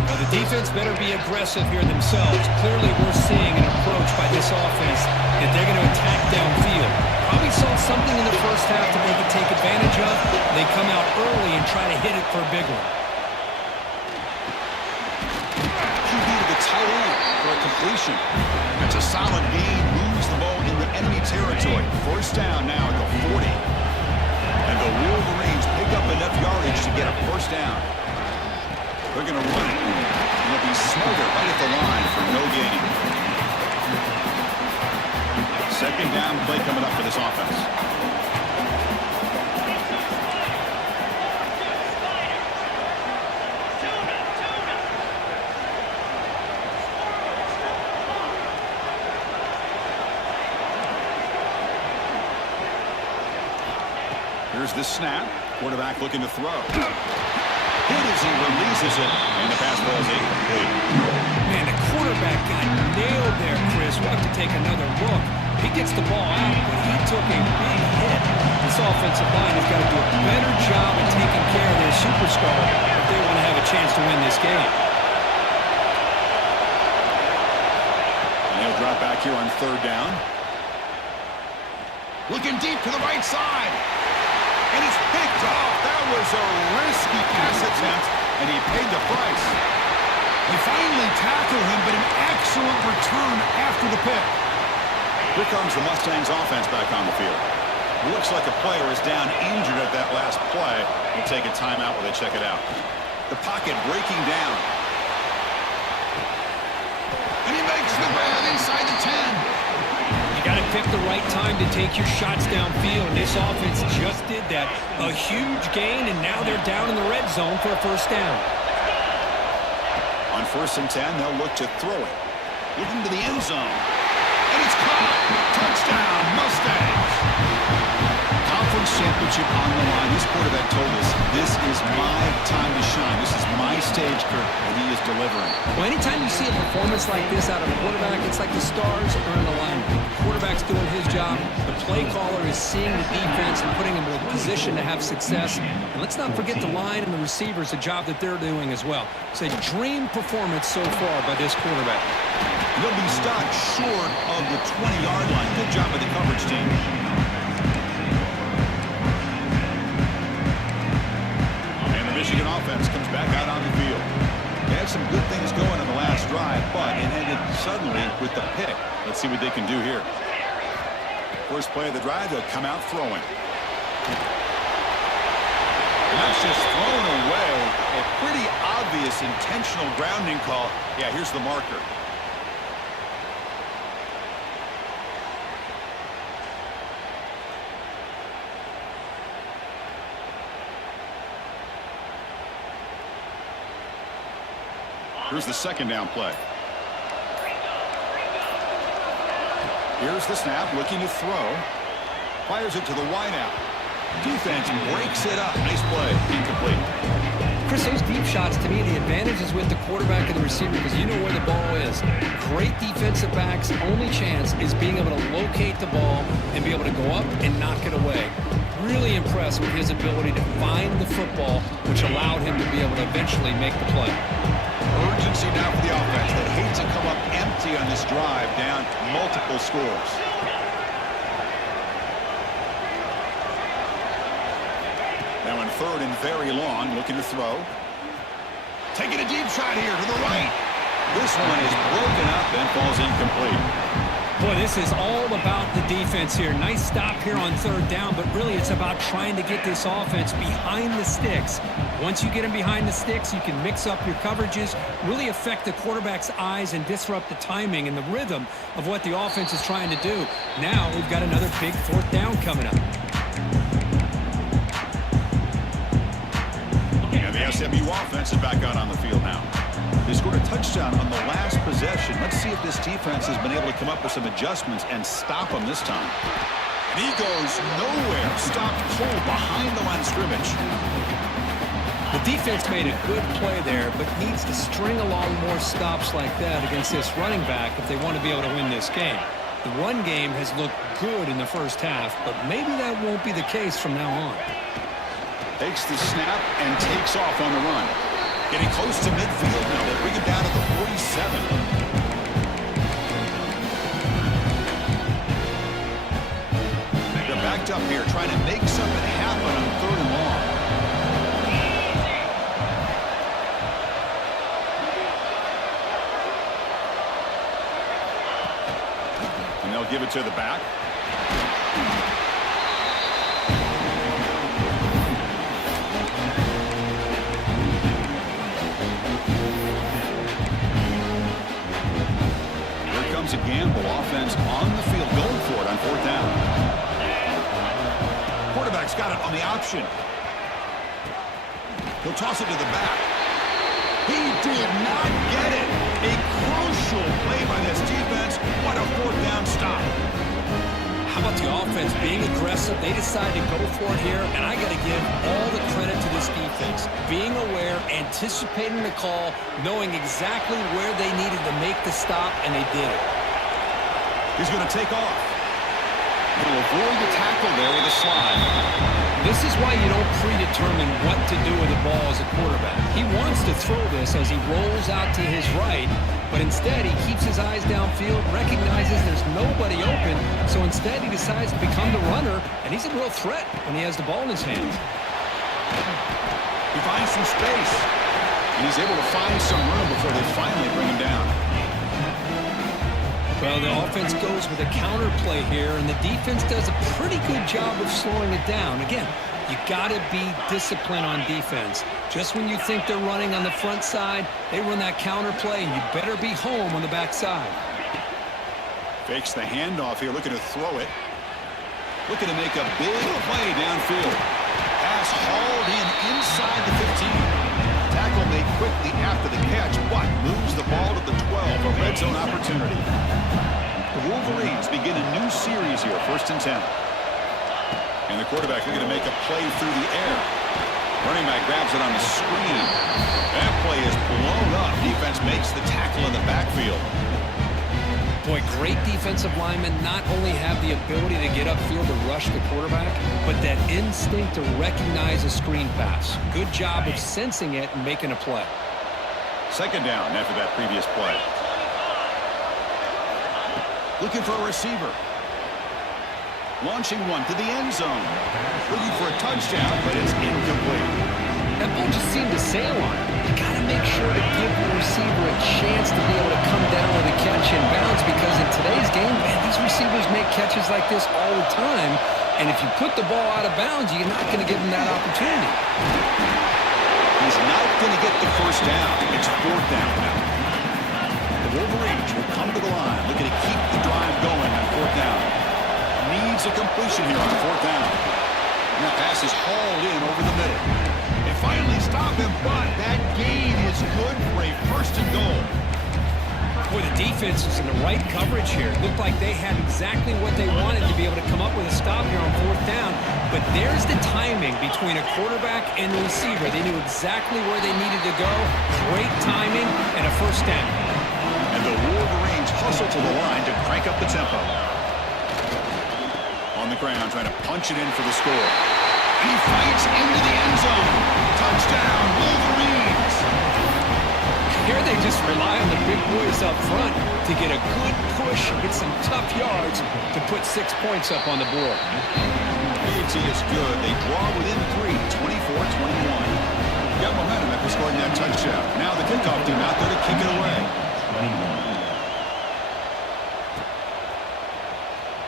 Well, the defense better be aggressive here themselves. Clearly, we're seeing an approach by this offense that they're going to attack downfield. Probably saw something in the first half that they could take advantage of. They come out early and try to hit it for a big one. Tight end for a completion. That's a solid gain. Moves the ball into enemy territory. First down now at the 40. And the Wolverines pick up enough yardage to get a first down. They're going to run it. And they'll be smothered right at the line for no gain. Second down play coming up for this offense. Here's the snap. Quarterback looking to throw. Hit as he releases it, and the pass ball is incomplete. Man, the quarterback got nailed there, Chris. We'll have to take another look. He gets the ball out, but he took a big hit. This offensive line has got to do a better job of taking care of their superstar if they want to have a chance to win this game. And he'll drop back here on third down. Looking deep to the right side. And it's picked off. That was a risky pass attempt, and he paid the price. They finally tackle him, but an excellent return after the pick. Here comes the Mustangs offense back on the field. Looks like a player is down injured at that last play. We'll take a timeout while they check it out. The pocket breaking down. And he makes the grab inside the 10. You got to pick the right time to take your shots downfield. This offense just did that. A huge gain, and now they're down in the red zone for a first down. On 1st and 10, they'll look to throw it. Looking to the end zone. And it's caught. Touchdown, Mustangs. Conference championship on the line. This quarterback told us, this is my time to shine. This is my stage, Kurt, and he is delivering. Well, anytime you see a performance like this out of a quarterback, it's like the stars are in alignment. The quarterback's doing his job. The play caller is seeing the defense and putting him in a position to have success. And let's not forget the line and the receivers, the job that they're doing as well. It's a dream performance so far by this quarterback. They'll be stopped short of the 20-yard line. Good job by the coverage team. And the Michigan offense comes back out on the field. They had some good things going on the last drive, but it ended suddenly with the pick. Let's see what they can do here. First play of the drive, they'll come out throwing. And that's just thrown away. A pretty obvious intentional grounding call. Yeah, here's the marker. Here's the second down play. Here's the snap, looking to throw. Fires it to the wideout. Defense breaks it up. Nice play. Incomplete. Chris, those deep shots, to me, the advantage is with the quarterback and the receiver because you know where the ball is. Great defensive backs' only chance is being able to locate the ball and be able to go up and knock it away. Really impressed with his ability to find the football, which allowed him to be able to eventually make the play. Urgency now for the offense. They hate to come up empty on this drive, down multiple scores. Now in 3rd and very long, looking to throw. Taking a deep shot here to the right. This one is broken up and falls incomplete. Boy, this is all about the defense here. Nice stop here on 3rd down, but really it's about trying to get this offense behind the sticks. Once you get them behind the sticks, you can mix up your coverages, really affect the quarterback's eyes and disrupt the timing and the rhythm of what the offense is trying to do. Now we've got another big 4th down coming up. And the SMU offense is back out on the field now. They scored a touchdown on the last possession. Let's see if this defense has been able to come up with some adjustments and stop them this time. And he goes nowhere. Stopped cold behind the line of scrimmage. The defense made a good play there, but needs to string along more stops like that against this running back if they want to be able to win this game. The run game has looked good in the first half, but maybe that won't be the case from now on. Takes the snap and takes off on the run. Getting close to midfield now. They bring it down to the 47. They're backed up here trying to make something happen on 3rd and long. And they'll give it to the back. A gamble. Offense on the field, going for it on 4th down. Quarterback's got it on the option. He'll toss it to the back. He did not get it. A crucial play by this defense. What a 4th down stop. How about the offense being aggressive? They decided to go for it here, and I got to give all the credit to this defense. Being aware, anticipating the call, knowing exactly where they needed to make the stop, and they did it. He's going to take off. He'll avoid the tackle there with a slide. This is why you don't predetermine what to do with the ball as a quarterback. He wants to throw this as he rolls out to his right, but instead he keeps his eyes downfield, recognizes there's nobody open, so instead he decides to become the runner, and he's a real threat when he has the ball in his hands. He finds some space. And he's able to find some room before they finally bring him down. Well, the offense goes with a counter play here, and the defense does a pretty good job of slowing it down. Again, you got to be disciplined on defense. Just when you think they're running on the front side, they run that counter play, and you better be home on the back side. Fakes the handoff here, looking to throw it. Looking to make a big play downfield. Pass hauled in inside the 15. Tackle made quickly after the catch, but moves the ball to the 12, a red zone opportunity. The Wolverines begin a new series here, 1st and 10. And the quarterback looking to make a play through the air. Running back grabs it on the screen. That play is blown up. Defense makes the tackle in the backfield. Boy, great defensive linemen not only have the ability to get upfield to rush the quarterback, but that instinct to recognize a screen pass. Good job of sensing it and making a play. 2nd down after that previous play. Looking for a receiver. Launching one to the end zone. Looking for a touchdown, but it's incomplete. That ball just seemed to sail on it. You got to make sure to give the receiver a chance to be able to come down with a catch and bounce, because in today's game, man, these receivers make catches like this all the time, and if you put the ball out of bounds, you're not going to give them that opportunity. He's not going to get the 1st down. It's 4th down now. The Wolverines will come to the line, looking to keep the drive going on 4th down. Needs a completion here on 4th down. And that pass is hauled in over the middle. They finally stop him, but that gain is good for a 1st and goal. Boy, the defense was in the right coverage here. It looked like they had exactly what they wanted to be able to come up with a stop here on 4th down. But there's the timing between a quarterback and the receiver. They knew exactly where they needed to go. Great timing and a 1st down. And the Wolverines hustle to the line to crank up the tempo. On the ground, trying to punch it in for the score. And he fights into the end zone. Touchdown, Wolverines! Here they just rely on the big boys up front to get a good push, get some tough yards to put 6 points up on the board. PAT is good. They draw within 3, 24-21. Got momentum after scoring that touchdown. Now the kickoff team out there to kick it away.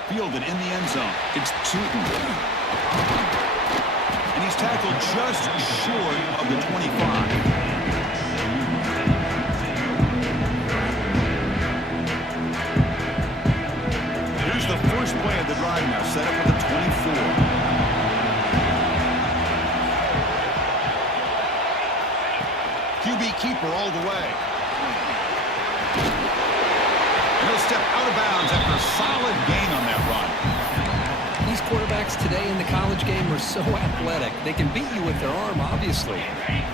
Fielded in the end zone. It's Tootin. And he's tackled just short of the 25. Here's the first play of the drive now, set up for the 24. QB keeper all the way. And he'll step out of bounds after a solid gain on that run. These quarterbacks today in the college game are so athletic. They can beat you with their arm, obviously.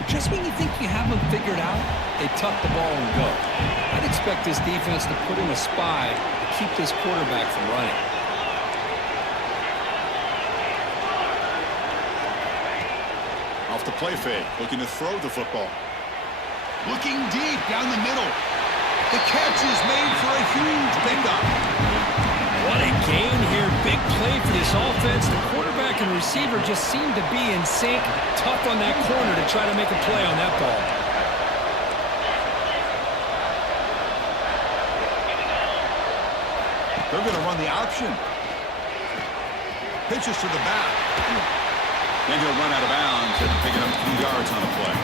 Just when you think you have them figured out, they tuck the ball and go. I'd expect this defense to put in a spy to keep this quarterback from running. Off the play fake, looking to throw the football. Looking deep down the middle. The catch is made for a huge pickup. What a gain here. Big play for this offense. The quarterback and receiver just seem to be in sync. Tough on that corner to try to make a play on that ball. They're going to run the option. Pitches to the back. Then he'll run out of bounds and pick it up 2 yards on a play.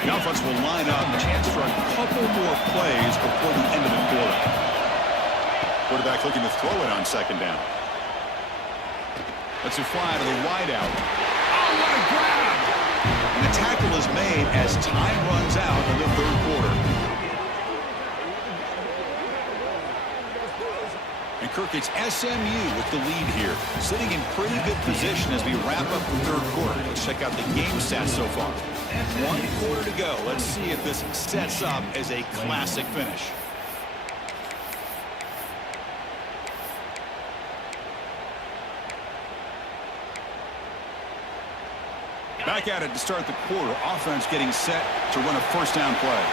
The offense will line up. Chance for a couple more plays before the end of the quarter. Quarterback looking to throw it on 2nd down. Let's it fly to the wideout. Oh, what a grab! And the tackle is made as time runs out in the 3rd quarter. And Kirk, it's SMU with the lead here. Sitting in pretty good position as we wrap up the 3rd quarter. Let's check out the game stats so far. 1 quarter to go. Let's see if this sets up as a classic finish. Back at it to start the quarter. Offense getting set to run a 1st down play.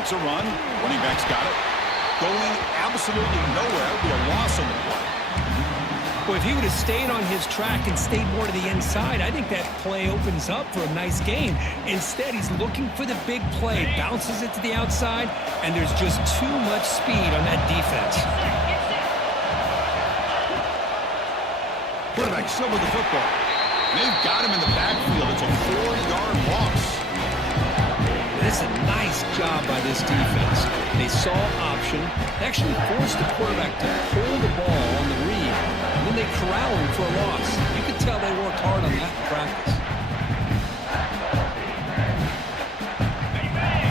It's a run. Running back's got it. Going absolutely nowhere. It'll be a loss on the play. Well, if he would have stayed on his track and stayed more to the inside, I think that play opens up for a nice game. Instead, he's looking for the big play, bounces it to the outside, and there's just too much speed on that defense. Quarterback still with the football. They've got him in the backfield. It's a 4-yard loss. This is a nice job by this defense. They saw option. They actually forced the quarterback to pull the ball on the read. And then they corral him for a loss. You could tell they worked hard on that in practice.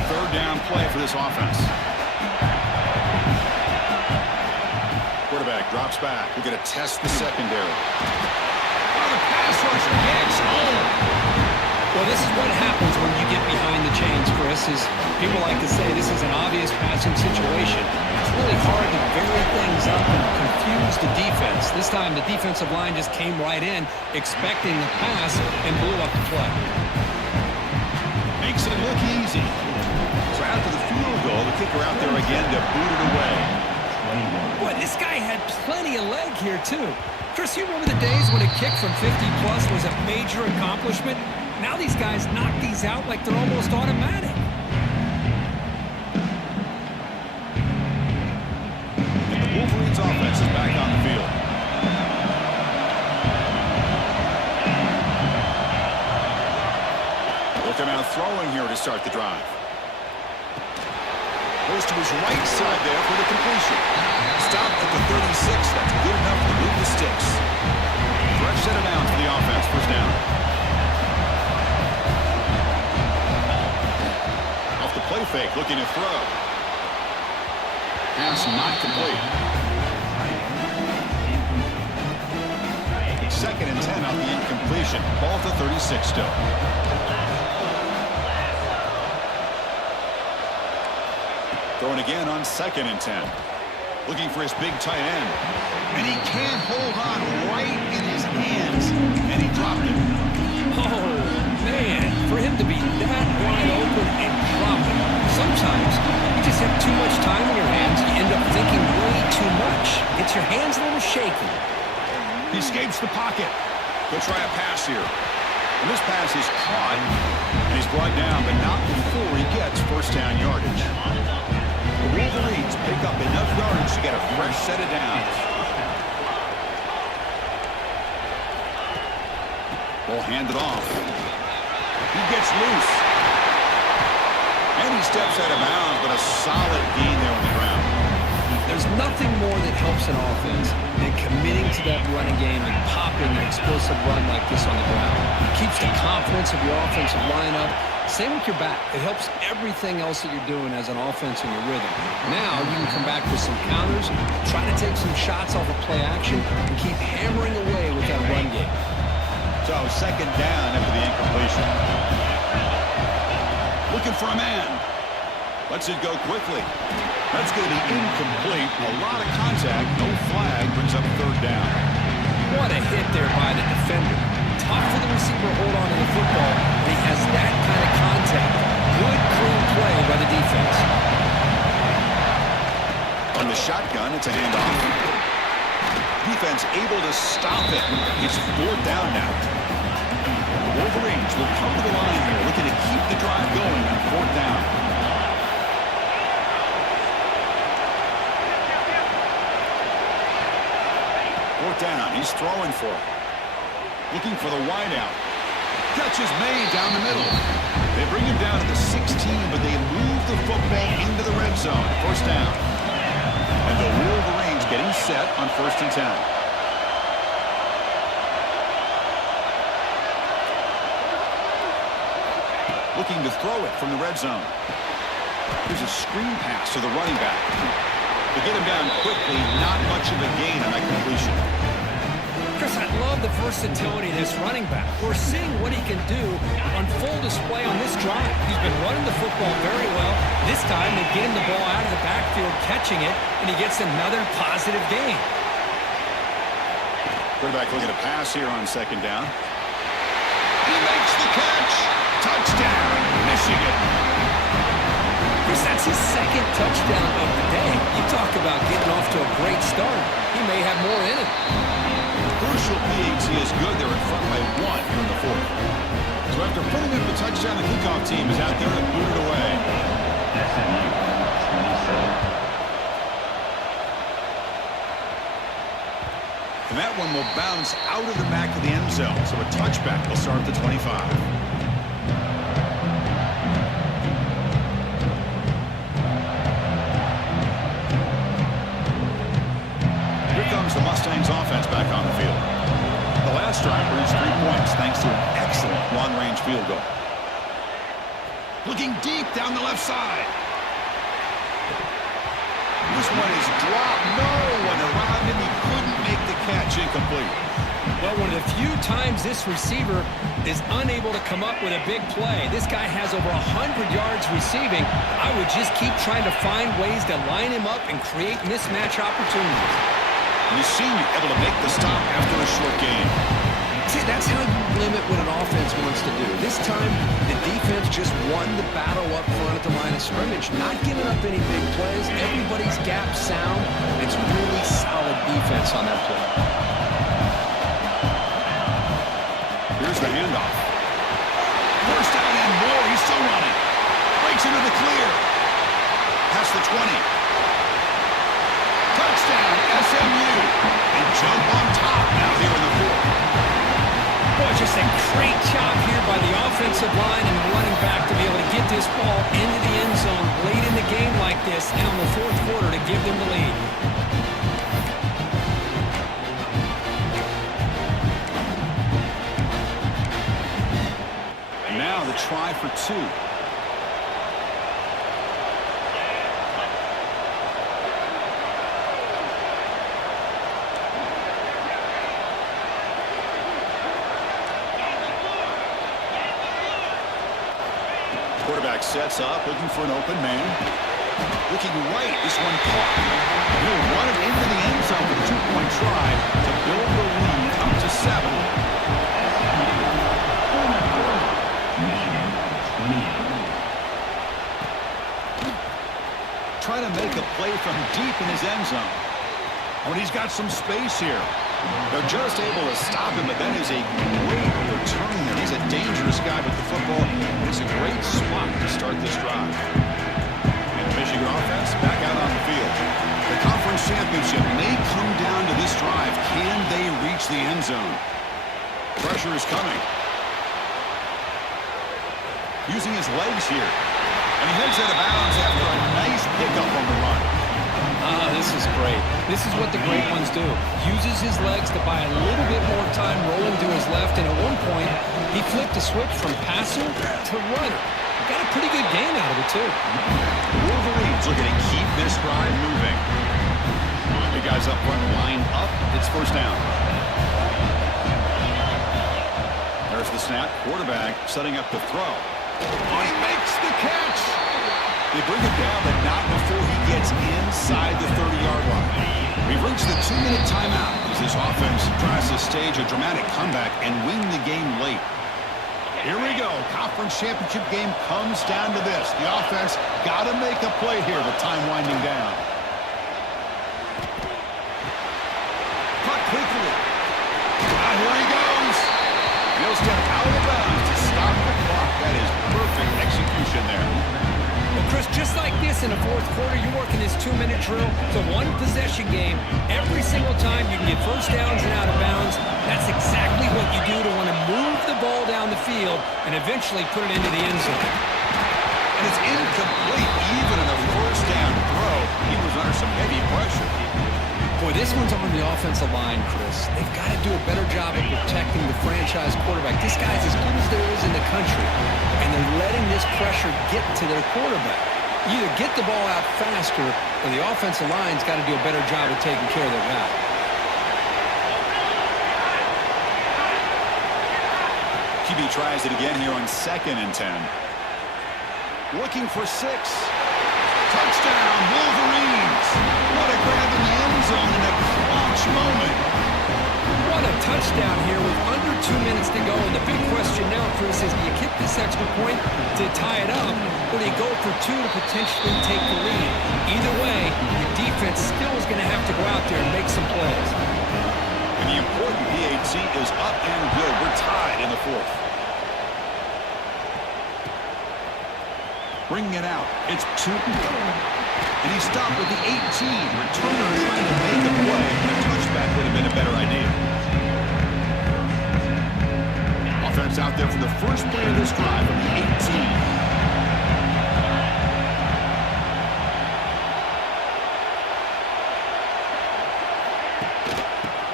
Third down play for this offense. Quarterback drops back. We're going to test the secondary. Oh, the pass rush gets home. Well, this is what happens when you get behind the chains, Chris. Is people like to say this is an obvious passing situation. It's really hard to vary things up and confuse the defense. This time, the defensive line just came right in, expecting the pass, and blew up the play. Makes it look easy. So after the field goal, the kicker out there again to boot it away. Boy, this guy had plenty of leg here, too. Chris, you remember the days when a kick from 50-plus was a major accomplishment? Now these guys knock these out like they're almost automatic. And the Wolverines offense is back on the field. They'll come out throwing here to start the drive. Goes to his right side there for the completion. Stopped at the 36. That's good enough to move the sticks. Fresh set of downs for the offense. First down. Off the play fake, looking to throw. Pass not complete. Second and 10 off the incompletion. Ball to 36 still. Throwing again on second and 10. Looking for his big tight end. And he can't hold on right in his hands. And he dropped it. Oh, man. For him to be that wide open and drop it. Sometimes you just have too much time in your hands. You end up thinking way too much. Gets your hands a little shaky. He escapes the pocket. He'll try a pass here. And this pass is caught. And he's brought down, but not before he gets first down yardage. The Wolverines pick up enough yards to get a fresh set of downs. Ball handed off. He gets loose. And he steps out of bounds, but a solid gain there on the ground. There's nothing more that helps an offense than committing to that running game and popping an explosive run like this on the ground. It keeps the confidence of your offensive lineup. Same with your back. It helps everything else that you're doing as an offense in your rhythm. Now you can come back with some counters, try to take some shots off of play action, and keep hammering away with that run game. So second down after the incompletion. Looking for a man. Lets it go quickly. That's going to be incomplete. A lot of contact. No flag. Brings up third down. What a hit there by the defender. Tough for the receiver to hold on to the football, but he has that kind of contact. Good, clean play by the defense. On the shotgun, it's a handoff. Defense able to stop it. It's fourth down now. The Wolverines will come to the line here, looking to keep the drive going on fourth down. Fourth down, he's throwing for it. Looking for the wideout. Catch is made down the middle. They bring him down to the 16, but they move the football into the red zone. First down. And the Wolverines getting set on first and 10. Looking to throw it from the red zone. Here's a screen pass to the running back. To get him down quickly, not much of a gain on that completion. Chris, I love the versatility of this running back. We're seeing what he can do on full display on this drive. He's been running the football very well. This time, they get him the ball out of the backfield, catching it, and he gets another positive gain. Quarterback looking to pass here on second down. He makes the catch. Touchdown, Michigan. Chris, that's his second touchdown of the day. You talk about getting off to a great start. He may have more in it. Crucial PAT is good. They're in front by 1 here in the fourth. So after putting up the touchdown, the kickoff team is out there to boot it away. SMU 27. And that one will bounce out of the back of the end zone. So a touchback will start at the 25. Here comes the Mustangs offense back on the field. The last drive produced 3 points thanks to an excellent long-range field goal. Looking deep down the left side. This one is dropped. No one around him. He couldn't make the catch. Incomplete. Well, one of the few times this receiver is unable to come up with a big play. This guy has over 100 yards receiving. I would just keep trying to find ways to line him up and create mismatch opportunities. And the senior able to make the stop after a short gain. See, that's how you limit what an offense wants to do. This time, the defense just won the battle up front at the line of scrimmage, not giving up any big plays. Everybody's gap sound. It's really solid defense on that play. Here's the handoff. First down and more. He's still running. Breaks into the clear. Past the 20. Touchdown, SMU. And jump on top now here in the fourth. Boy, just a great job here by the offensive line and running back to be able to get this ball into the end zone late in the game like this and on the fourth quarter to give them the lead. Now the try for 2. Quarterback sets up, looking for an open man. Looking right, this one caught. He'll run it into the end zone with a 2-point try to build the lead up to 7. Trying to make a play from deep in his end zone. When he's got some space here. They're just able to stop him, but that is a great return there. He's a dangerous guy with the football, and it's a great spot to start this drive. And the Michigan offense back out on the field. The conference championship may come down to this drive. Can they reach the end zone? Pressure is coming. Using his legs here. And he heads out of bounds after a nice pickup on the run. This is great. This is what the great ones do. Uses his legs to buy a little bit more time rolling to his left, and at one point, he flipped a switch from passer to runner. Got a pretty good gain out of it, too. Wolverines looking to keep this drive moving. The guys up front line up. It's first down. There's the snap. Quarterback setting up the throw. Oh, he makes the catch. They bring him down, but not before he gets inside the 30-yard line. We've reached the 2-minute timeout as this offense tries to stage a dramatic comeback and win the game late. Here we go. Conference championship game comes down to this. The offense got to make a play here with time winding down. Caught quickly. Here he goes. He'll step out of bounds to stop the clock. That is perfect execution there. Well, Chris, just like this in the fourth quarter, you're working this 2-minute drill. It's a one-possession game. Every single time you can get first downs and out of bounds. That's exactly what you do to want to move the ball down the field and eventually put it into the end zone. And it's incomplete, even in a first down throw. He was under some heavy pressure. Boy, this one's on the offensive line, Chris. They've got to do a better job of protecting the franchise quarterback. This guy's as good as there is in the country, and they're letting this pressure get to their quarterback. Either get the ball out faster, or the offensive line's got to do a better job of taking care of their guy. QB tries it again here on 2nd and 10. Looking for 6. Touchdown, Wolverines. What a grab in the end zone in a clutch moment. What a touchdown here with under 2 minutes to go. And the big question now, Chris, is do you kick this extra point to tie it up, or do you go for 2 to potentially take the lead? Either way, the defense still is going to have to go out there and make some plays. And the important PAT is up and good. We're tied in the fourth. Bringing it out. It's Tootin. And he stopped with the 18. Returner trying to make a play, but a touchback would have been a better idea. Offense out there for the first play of this drive from the 18.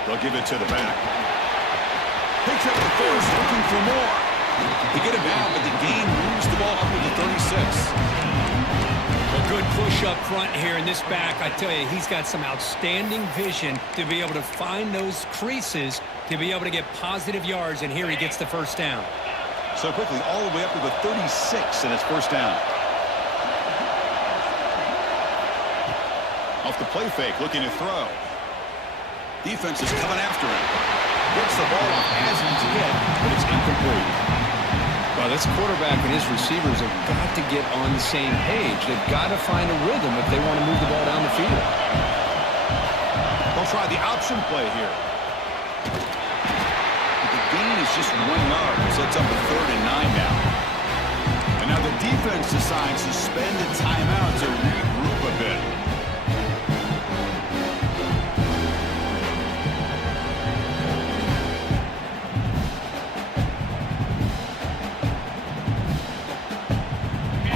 They'll give it to the back. Picks up the first, looking for more. They get him down, but the gain moves the ball up to the 36. A good push up front here in this back. I tell you, he's got some outstanding vision to be able to find those creases, to be able to get positive yards, and here he gets the first down. So quickly, all the way up to the 36, and it's first down. Off the play fake, looking to throw. Defense is coming after him. Gets the ball off as he's hit, but it's incomplete. Well, this quarterback and his receivers have got to get on the same page. They've got to find a rhythm if they want to move the ball down the field. They'll try the option play here. But the gain is just 1 yard. Sets up a 3rd and 9 now. And now the defense decides to spend a timeout to regroup a bit.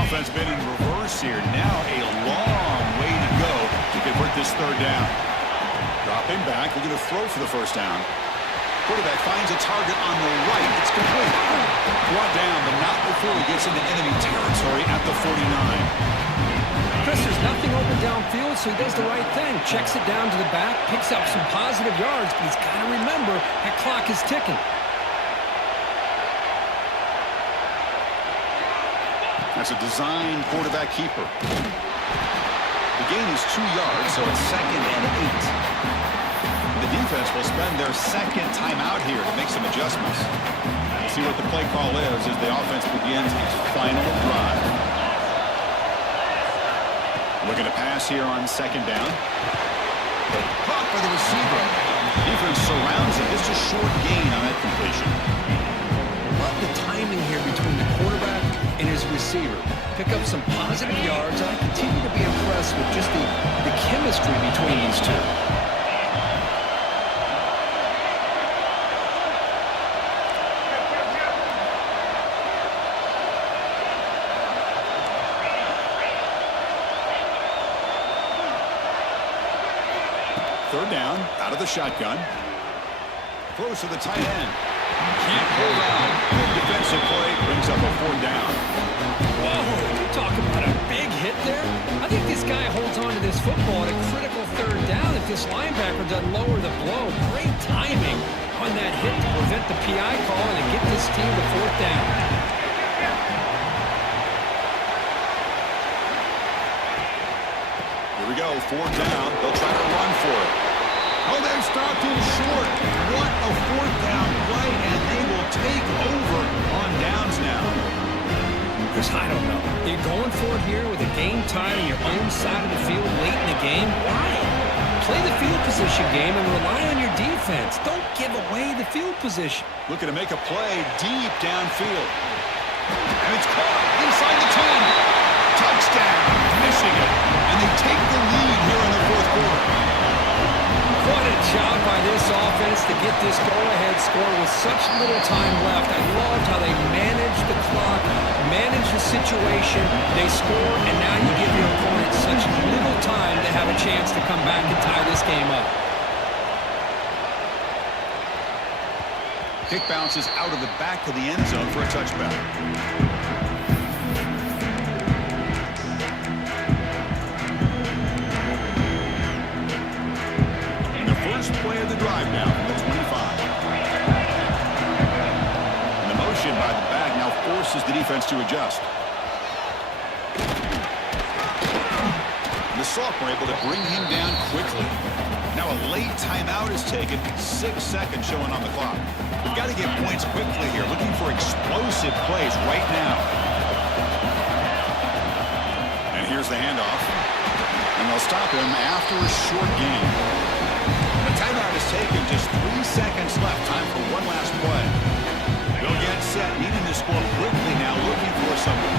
Offense been in reverse here. Now a long way to go to convert this 3rd down. Dropping back, looking to throw for the first down. Quarterback finds a target on the right. It's complete. Brought down, but not before he gets into enemy territory at the 49. Chris, there's nothing open downfield, so he does the right thing. Checks it down to the back, picks up some positive yards, but he's got to remember that clock is ticking. That's a design quarterback keeper. The gain is 2 yards, so it's 2nd and 8. The defense will spend their second timeout here to make some adjustments. We'll see what the play call is as the offense begins its final drive. Looking to pass here on 2nd down. Caught by the receiver. Defense surrounds him. Just a short gain on that completion. Love the timing here between the quarterback and his receiver. Pick up some positive yards. I continue to be impressed with just the chemistry between these two. Third down, out of the shotgun. Throws to the tight end. Can't hold on. Defensive play brings up a 4th down. Whoa, you talk about a big hit there. I think this guy holds on to this football at a critical 3rd down if this linebacker doesn't lower the blow. Great timing on that hit to prevent the PI call and to get this team to 4th down. Here we go, 4th down. They'll try to run for it. Oh, they've stopped him short. What a 4th down play, and they will take over on downs now. Chris, I don't know. You're going for it here with a game tied on your own side of the field late in the game. Why? Play the field position game and rely on your defense. Don't give away the field position. Looking to make a play deep downfield. And it's caught inside the 10. Touchdown, missing it. And they take the lead here in the 4th quarter. What a job by this offense to get this go-ahead score with such little time left. I loved how they managed the clock, managed the situation. They score, and now you give your opponent such little time to have a chance to come back and tie this game up. Kick bounces out of the back of the end zone for a touchback. First play of the drive now from the 25. And the motion by the back now forces the defense to adjust. And the sophomore able to bring him down quickly. Now a late timeout is taken. 6 seconds showing on the clock. We've got to get points quickly here. Looking for explosive plays right now. And here's the handoff. And they'll stop him after a short game. The timeout is taken just 3 seconds left. Time for one last play. They'll get set, needing to score quickly now, looking for some